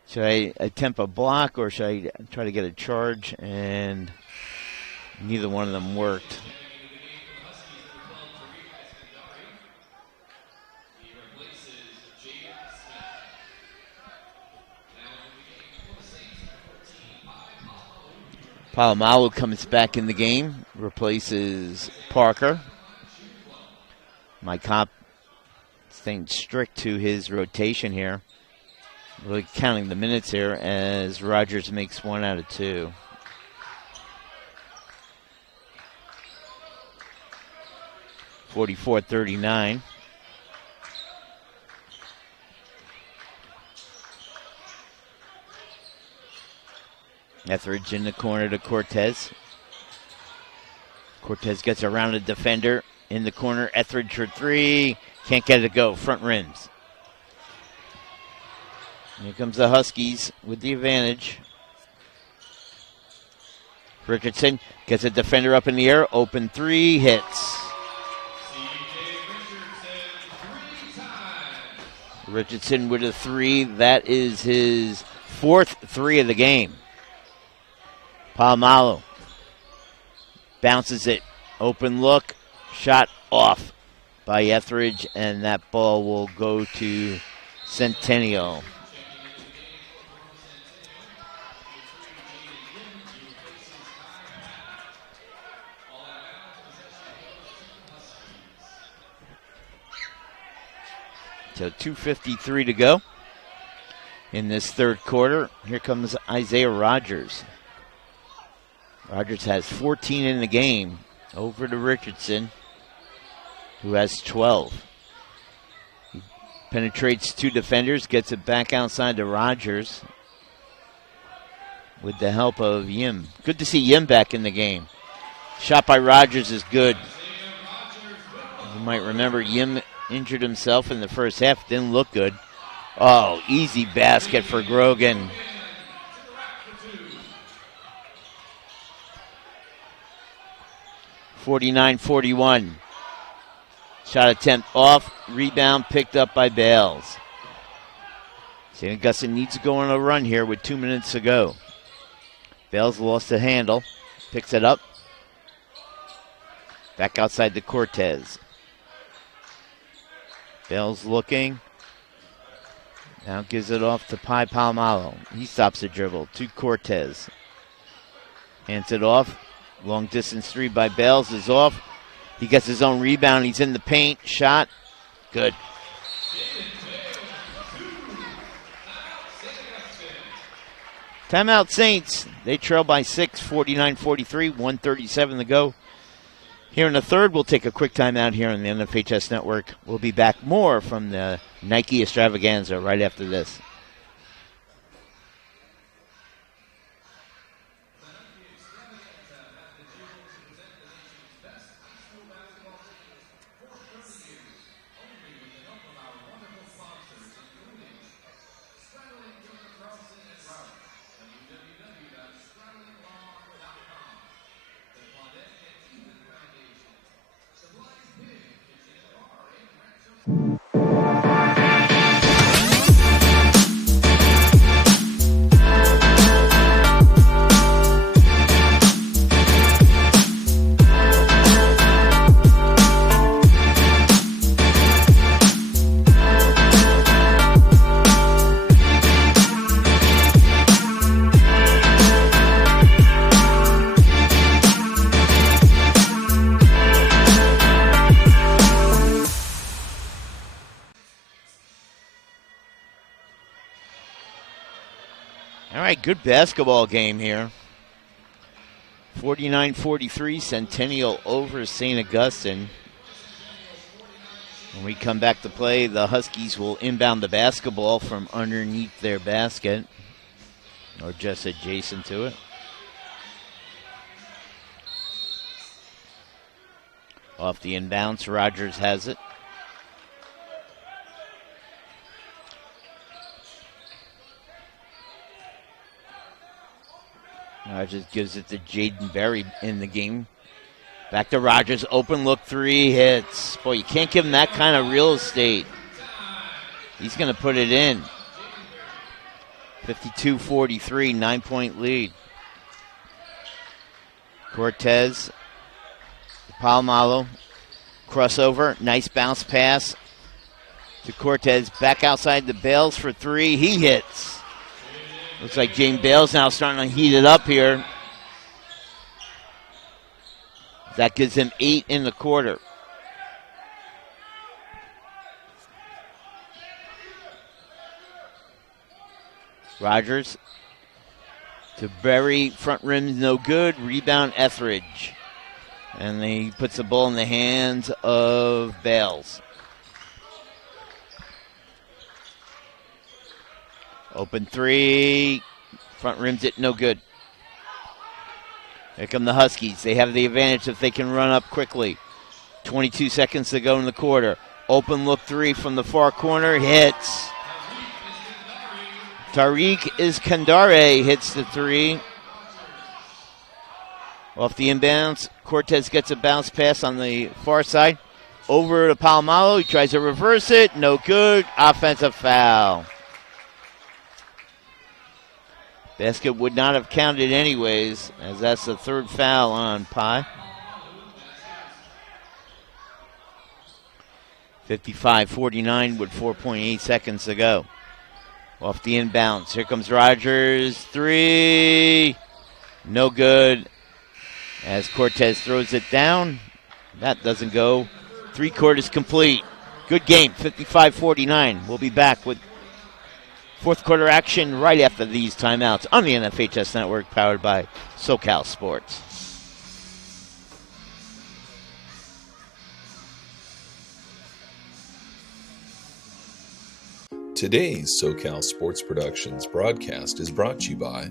should I attempt a block or should I try to get a charge, and neither one of them worked. Palomalu comes back in the game, replaces Parker. Mike Kopp staying strict to his rotation here. Really counting the minutes here as Rogers makes 1 out of 2. (44-39). Etheridge in the corner to Cortez. Cortez gets around a defender in the corner. Etheridge for three. Can't get it to go. Front rims. Here comes the Huskies with the advantage. Richardson gets a defender up in the air. Open three. Hits. Richardson with a three. That is his 4th three of the game. Palomalu bounces it. Open look. Shot off by Etheridge, and that ball will go to Centennial. So 2:53 to go in this third quarter. Here comes Isaiah Rogers. Rogers has 14 in the game over to Richardson, who has 12. He penetrates 2 defenders, gets it back outside to Rogers with the help of Yim. Good to see Yim back in the game. Shot by Rogers is good. You might remember Yim injured himself in the first half. Didn't look good. Oh, easy basket for Grogan. (49-41). Shot attempt off. Rebound picked up by Bales. St. Augustine needs to go on a run here with 2 minutes to go. Bales lost the handle. Picks it up. Back outside to Cortez. Bales looking. Now gives it off to Pi Palomalu. He stops the dribble to Cortez. Hands it off. Long distance three by Bales is off. He gets his own rebound. He's in the paint. Shot. Good. Timeout Saints. They trail by 6, 49-43, 1:37 to go Here in the third, we'll take a quick time out here on the NFHS Network. We'll be back more from the Nike Extravaganza right after this. Good basketball game here. 49-43, Centennial over St. Augustine. When we come back to play, the Huskies will inbound the basketball from underneath their basket, or just adjacent to it. Off the inbounds, Rogers has it. Rogers gives it to Jaden Berry in the game. Back to Rogers. Open look three hits. Boy, you can't give him that kind of real estate. He's going to put it in. 52-43, 9-point lead. Cortez. Palomalo. Crossover. Nice bounce pass to Cortez. Back outside the Bales for three. He hits. Looks like James Bales now starting to heat it up here. That gives him 8 in the quarter. Rogers to Berry. Front rim no good. Rebound Etheridge. And he puts the ball in the hands of Bales. Open three. Front rims it, no good. Here come the Huskies. They have the advantage if they can run up quickly. 22 seconds to go in the quarter. Open look three from the far corner. Hits. Tariq Iskandare hits the three. Off the inbounds. Cortez gets a bounce pass on the far side. Over to Palomalo. He tries to reverse it. No good. Offensive foul. Basket would not have counted anyways, as that's the third foul on Pye. 55-49 with 4.8 seconds to go. Off the inbounds. Here comes Rogers. Three. No good. As Cortez throws it down. That doesn't go. 3 quarters complete. Good game. 55-49. We'll be back with fourth quarter action right after these timeouts on the NFHS Network, powered by SoCal Sports. Today's SoCal Sports Productions broadcast is brought to you by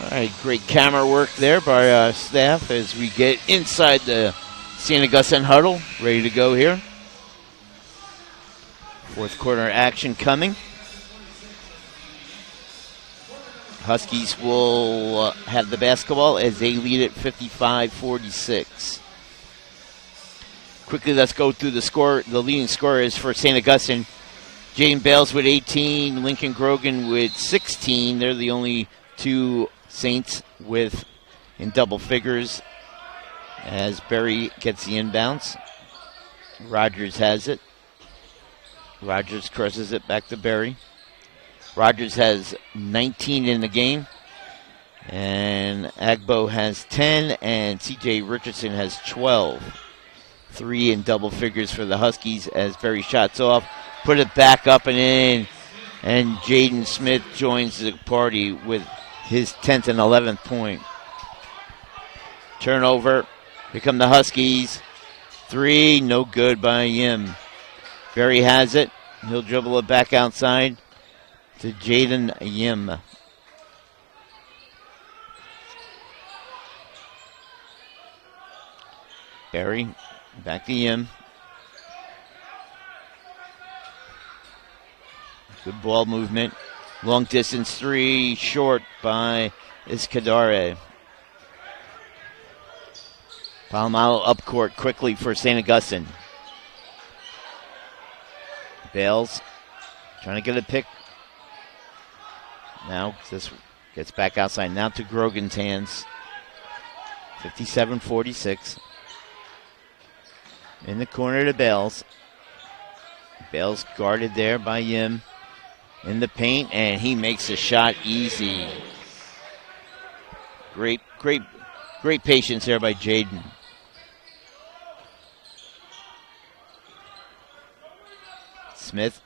All right, great camera work there by our staff as we get inside the St. Augustine huddle, ready to go here. Fourth quarter action coming. Huskies will have the basketball as they lead at 55-46. Quickly, let's go through the score. The leading scorers for St. Augustine. Jaden Bales with 18, Lincoln Grogan with 16. They're the only two Saints with in double figures as Berry gets the inbounds. Rogers has it. Rogers crosses it back to Berry. Rogers has 19 in the game. And Agbo has 10, and C.J. Richardson has 12. 3 in double figures for the Huskies as Berry shots off. Put it back up and in. And Jaden Smith joins the party with his 10th and 11th point. Turnover. Here come the Huskies. 3, no good by Yim. Berry has it. He'll dribble it back outside to Jaden Yim. Berry, back to Yim. Good ball movement. Long distance 3, short by Iskadare. Palomalo up court quickly for St. Augustine. Bales trying to get a pick. Now this gets back outside. Now to Grogan's hands. 57-46. In the corner to Bales. Bales guarded there by Yim. In the paint, and he makes the shot easy. Great patience there by Jaden. Smith.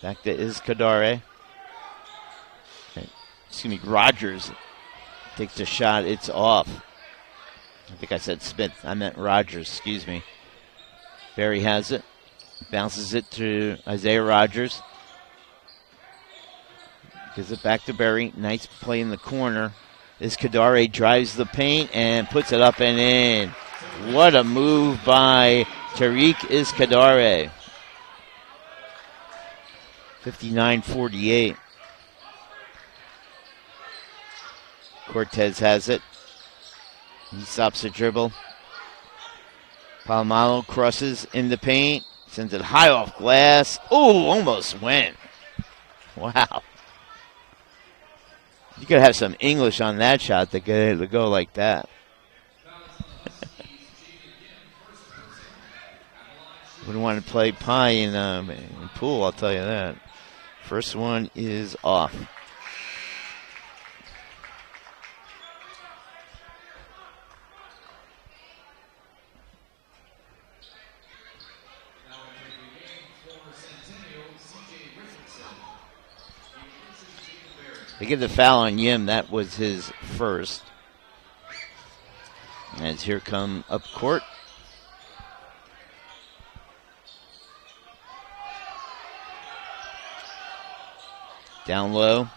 Back to Iskadare. Excuse me, Rogers takes a shot. It's off. I think I said Smith. I meant Rogers. Excuse me. Berry has it. Bounces it to Isaiah Rogers. Gives it back to Berry. Nice play in the corner. Iskadare drives the paint and puts it up and in. What a move by Tariq Iskadare. 59-48. Cortez has it. He stops the dribble. Palomalo crosses in the paint. Sends it high off glass. Oh, almost went. Wow. You could have some English on that shot to get it to go like that. Wouldn't want to play pie in pool, I'll tell you that. First one is off. They get the foul on Yim. That was his first. As here come up court. Down low.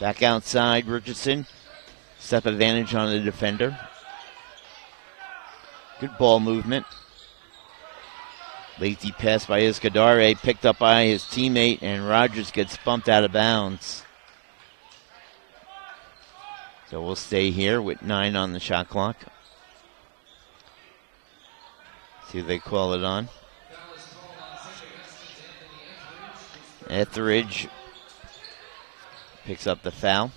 Back outside, Richardson. Step advantage on the defender. Good ball movement. Lazy pass by Iskadare. Picked up by his teammate, and Rogers gets bumped out of bounds. So we'll stay here with 9 on the shot clock. See if they call it on. Etheridge picks up the foul.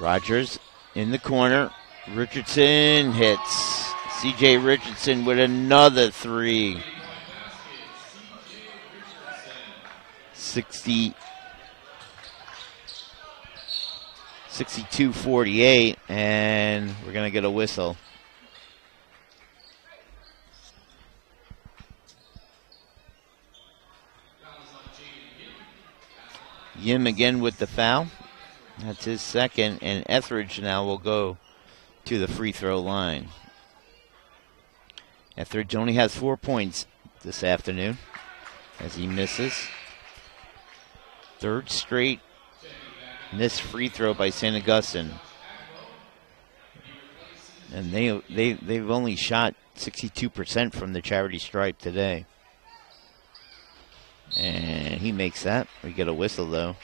Rogers in the corner. Richardson hits. C.J. Richardson with another 3. 62-48, and we're going to get a whistle. Yim again with the foul. That's his second, and Etheridge now will go to the free throw line. Etheridge only has 4 points this afternoon as he misses. Third straight missed free throw by St. Augustine. And they've only shot 62% from the charity stripe today. And he makes that. We get a whistle, though.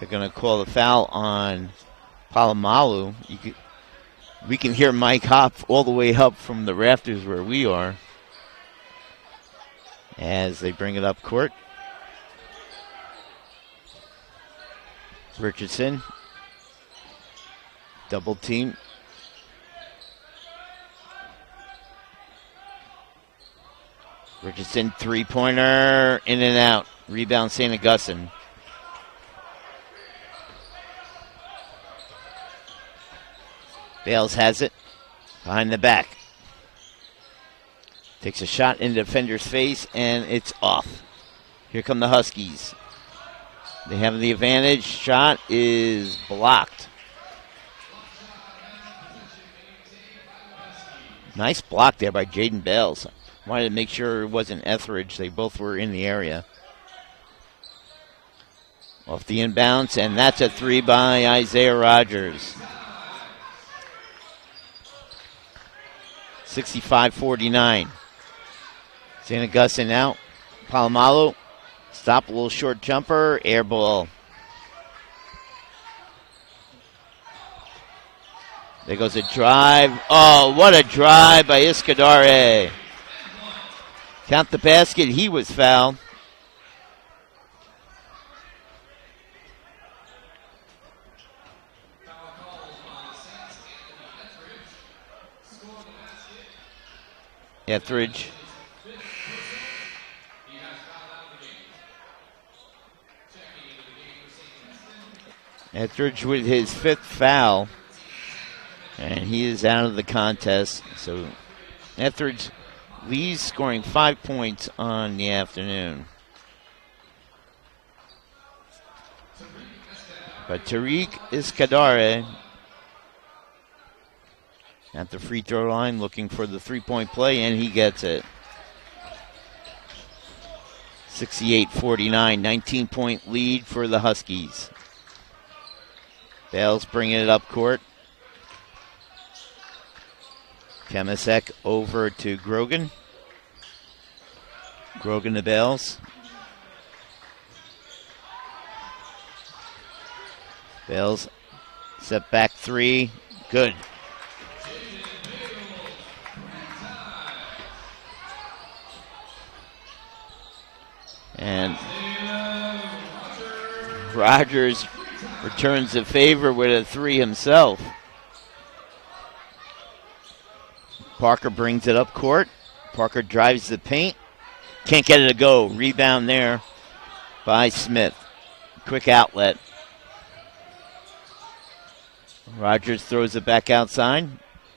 They're going to call the foul on Palomalu. We can hear Mike Hop all the way up from the rafters where we are as they bring it up court. Richardson, double team. Richardson, three-pointer, in and out. Rebound, St. Augustine. Bales has it behind the back. Takes a shot in the defender's face, and it's off. Here come the Huskies. They have the advantage. Shot is blocked. Nice block there by Jaden Bales. Wanted to make sure it wasn't Etheridge. They both were in the area. Off the inbounds, and that's a three by Isaiah Rogers. 65-49. St. Augustine out. Palomalu. Stop, a little short jumper. Air ball. There goes a drive. Oh, what a drive by Escudare. Count the basket. He was fouled. Etheridge. Etheridge with his fifth foul. And he is out of the contest. So Etheridge leads, scoring 5 points on the afternoon. But Tariq Escudare at the free throw line looking for the three-point play, and he gets it. 68-49, 19-point lead for the Huskies. Bales bringing it up court. Kemisek over to Grogan. Grogan to Bales. Bales, step back three, good. And Rogers returns the favor with a three himself. Parker brings it up court. Parker drives the paint. Can't get it to go. Rebound there by Smith. Quick outlet. Rogers throws it back outside.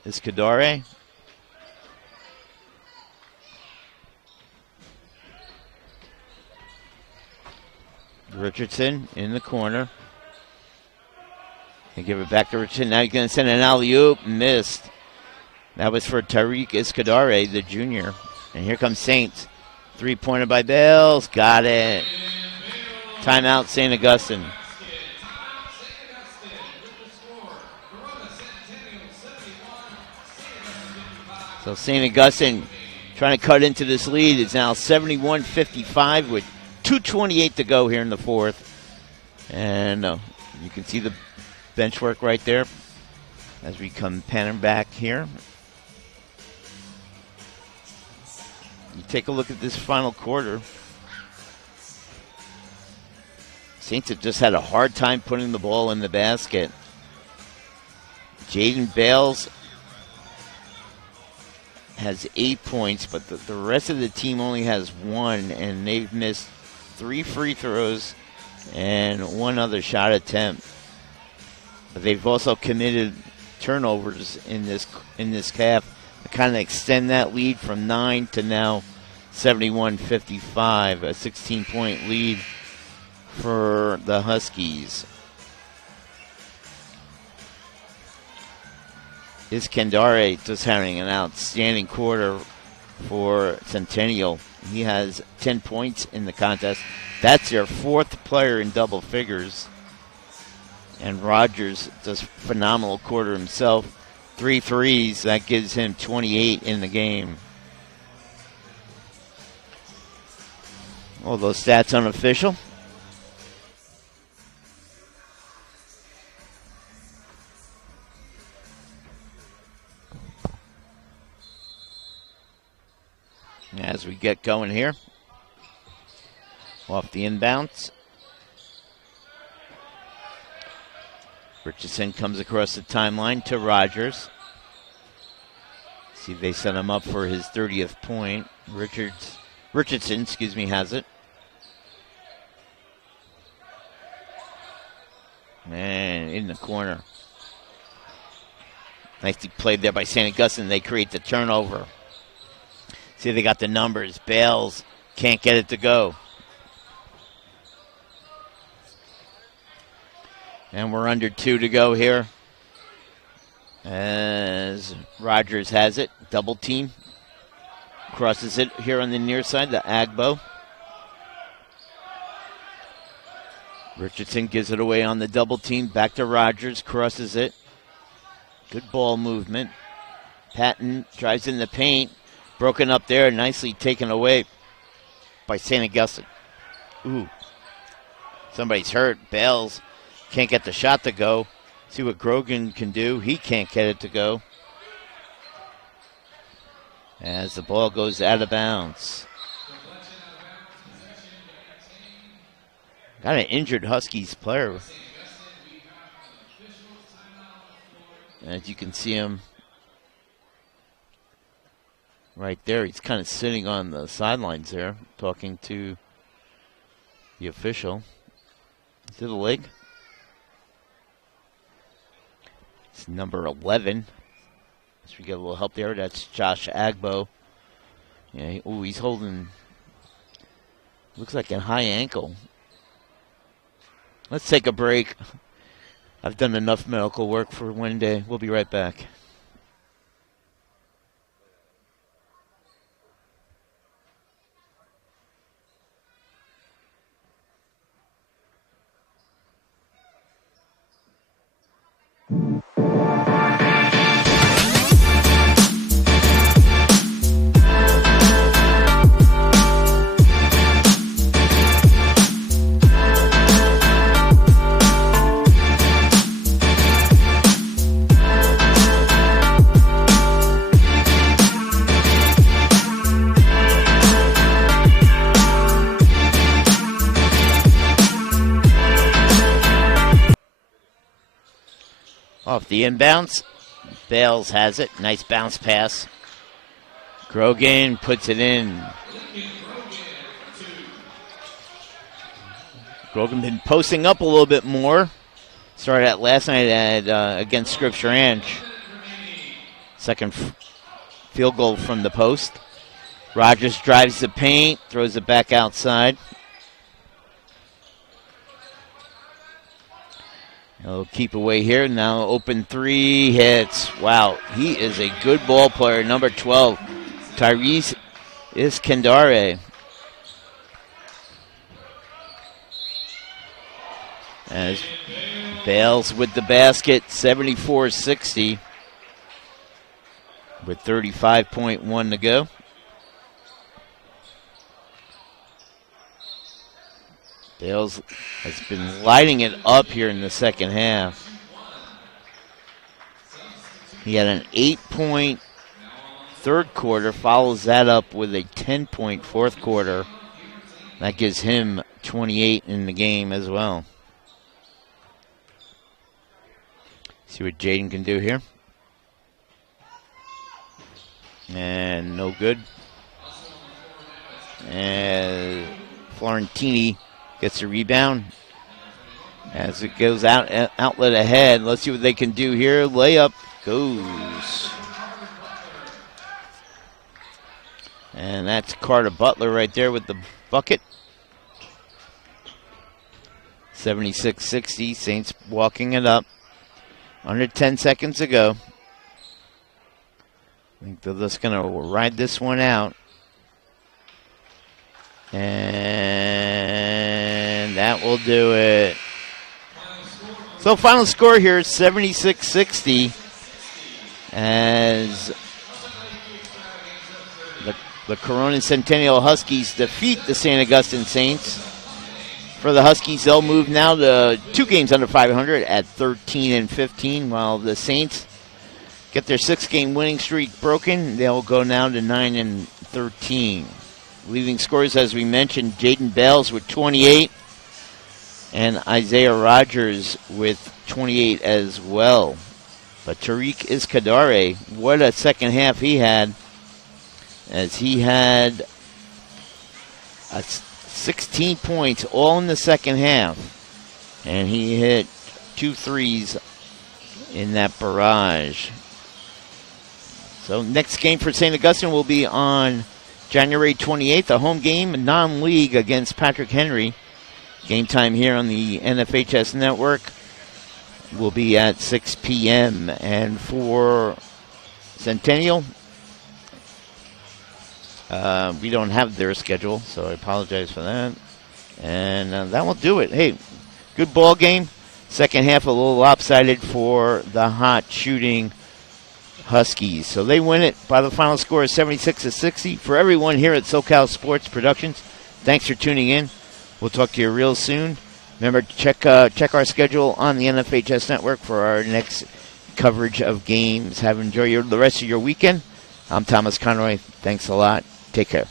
Escudare. Richardson in the corner. And give it back to Richardson. Now he's going to send an alley-oop. Missed. That was for Tariq Escudare, the junior. And here comes Saints. Three-pointer by Bales. Got it. Timeout, St. Augustine. So St. Augustine trying to cut into this lead. It's now 71-55 with 2:28 to go here in the fourth. And you can see the bench work right there as we come panning back here. You take a look at this final quarter. Saints have just had a hard time putting the ball in the basket. Jaden Bales has 8 points, but the rest of the team only has one, and they've missed 3 free throws and 1 other shot attempt. But they've also committed turnovers in this half to kind of extend that lead from 9 to now 71-55, a 16-point lead for the Huskies. Iskandare just having an outstanding quarter for Centennial. He has 10 points in the contest. That's their fourth player in double figures. And Rogers does phenomenal quarter himself. 3 threes, that gives him 28 in the game. All those stats unofficial. As we get going here, off the inbounds, Richardson comes across the timeline to Rogers. See if they set him up for his 30th point. Richardson, has it. And in the corner. Nicely played there by St. Augustine. They create the turnover. See, they got the numbers. Bales can't get it to go. And we're under 2 to go here. As Rogers has it. Double team. Crosses it here on the near side, the Agbo. Richardson gives it away on the double team. Back to Rogers. Crosses it. Good ball movement. Patton drives in the paint. Broken up there, nicely taken away by St. Augustine. Ooh. Somebody's hurt. Bales can't get the shot to go. See what Grogan can do. He can't get it to go. As the ball goes out of bounds. Got an injured Huskies player. As you can see him right there. He's kind of sitting on the sidelines there, talking to the official. Is it a leg? It's number 11. So we get a little help there. That's Josh Agbo. Yeah, he's holding, looks like a high ankle. Let's take a break. I've done enough medical work for one day. We'll be right back. Off the inbounds, Bales has it. Nice bounce pass. Grogan puts it in. Grogan been posting up a little bit more. Started out last night against Scripture Ranch. Second field goal from the post. Rogers drives the paint, throws it back outside. He'll keep away here. Now open 3 hits. Wow, he is a good ball player. Number 12, Tyrese Iskandare. As Bales with the basket, 74-60 with 35.1 to go. Bales has been lighting it up here in the second half. He had an 8-point third quarter, follows that up with a 10-point fourth quarter. That gives him 28 in the game as well. See what Jaden can do here. And no good. And Florentini gets a rebound as it goes outlet ahead. Let's see what they can do here. Layup goes. And that's Carter Butler right there with the bucket. 76-60. Saints walking it up. Under 10 seconds to go. I think they're just going to ride this one out. And that will do it. So final score here is 76-60 as the Corona Centennial Huskies defeat the St. Augustine Saints. For the Huskies, they'll move now to 2 games under 500 at 13-15, while the Saints get their 6-game winning streak broken. They'll go now to 9-13. Leading scorers, as we mentioned, Jaden Bales with 28 and Isaiah Rogers with 28 as well. But Tariq Iskadare, what a second half he had, as he had 16 points all in the second half. And he hit 2 threes in that barrage. So next game for St. Augustine will be on January 28th, a home game, non-league against Patrick Henry. Game time here on the NFHS Network will be at 6 p.m. And for Centennial, we don't have their schedule, so I apologize for that. And that will do it. Hey, good ball game. Second half a little lopsided for the hot shooting Huskies. So they win it by the final score of 76-60. For everyone here at SoCal Sports Productions, thanks for tuning in. We'll talk to you real soon. Remember to check our schedule on the NFHS Network for our next coverage of games. Enjoy the rest of your weekend. I'm Thomas Conroy. Thanks a lot. Take care.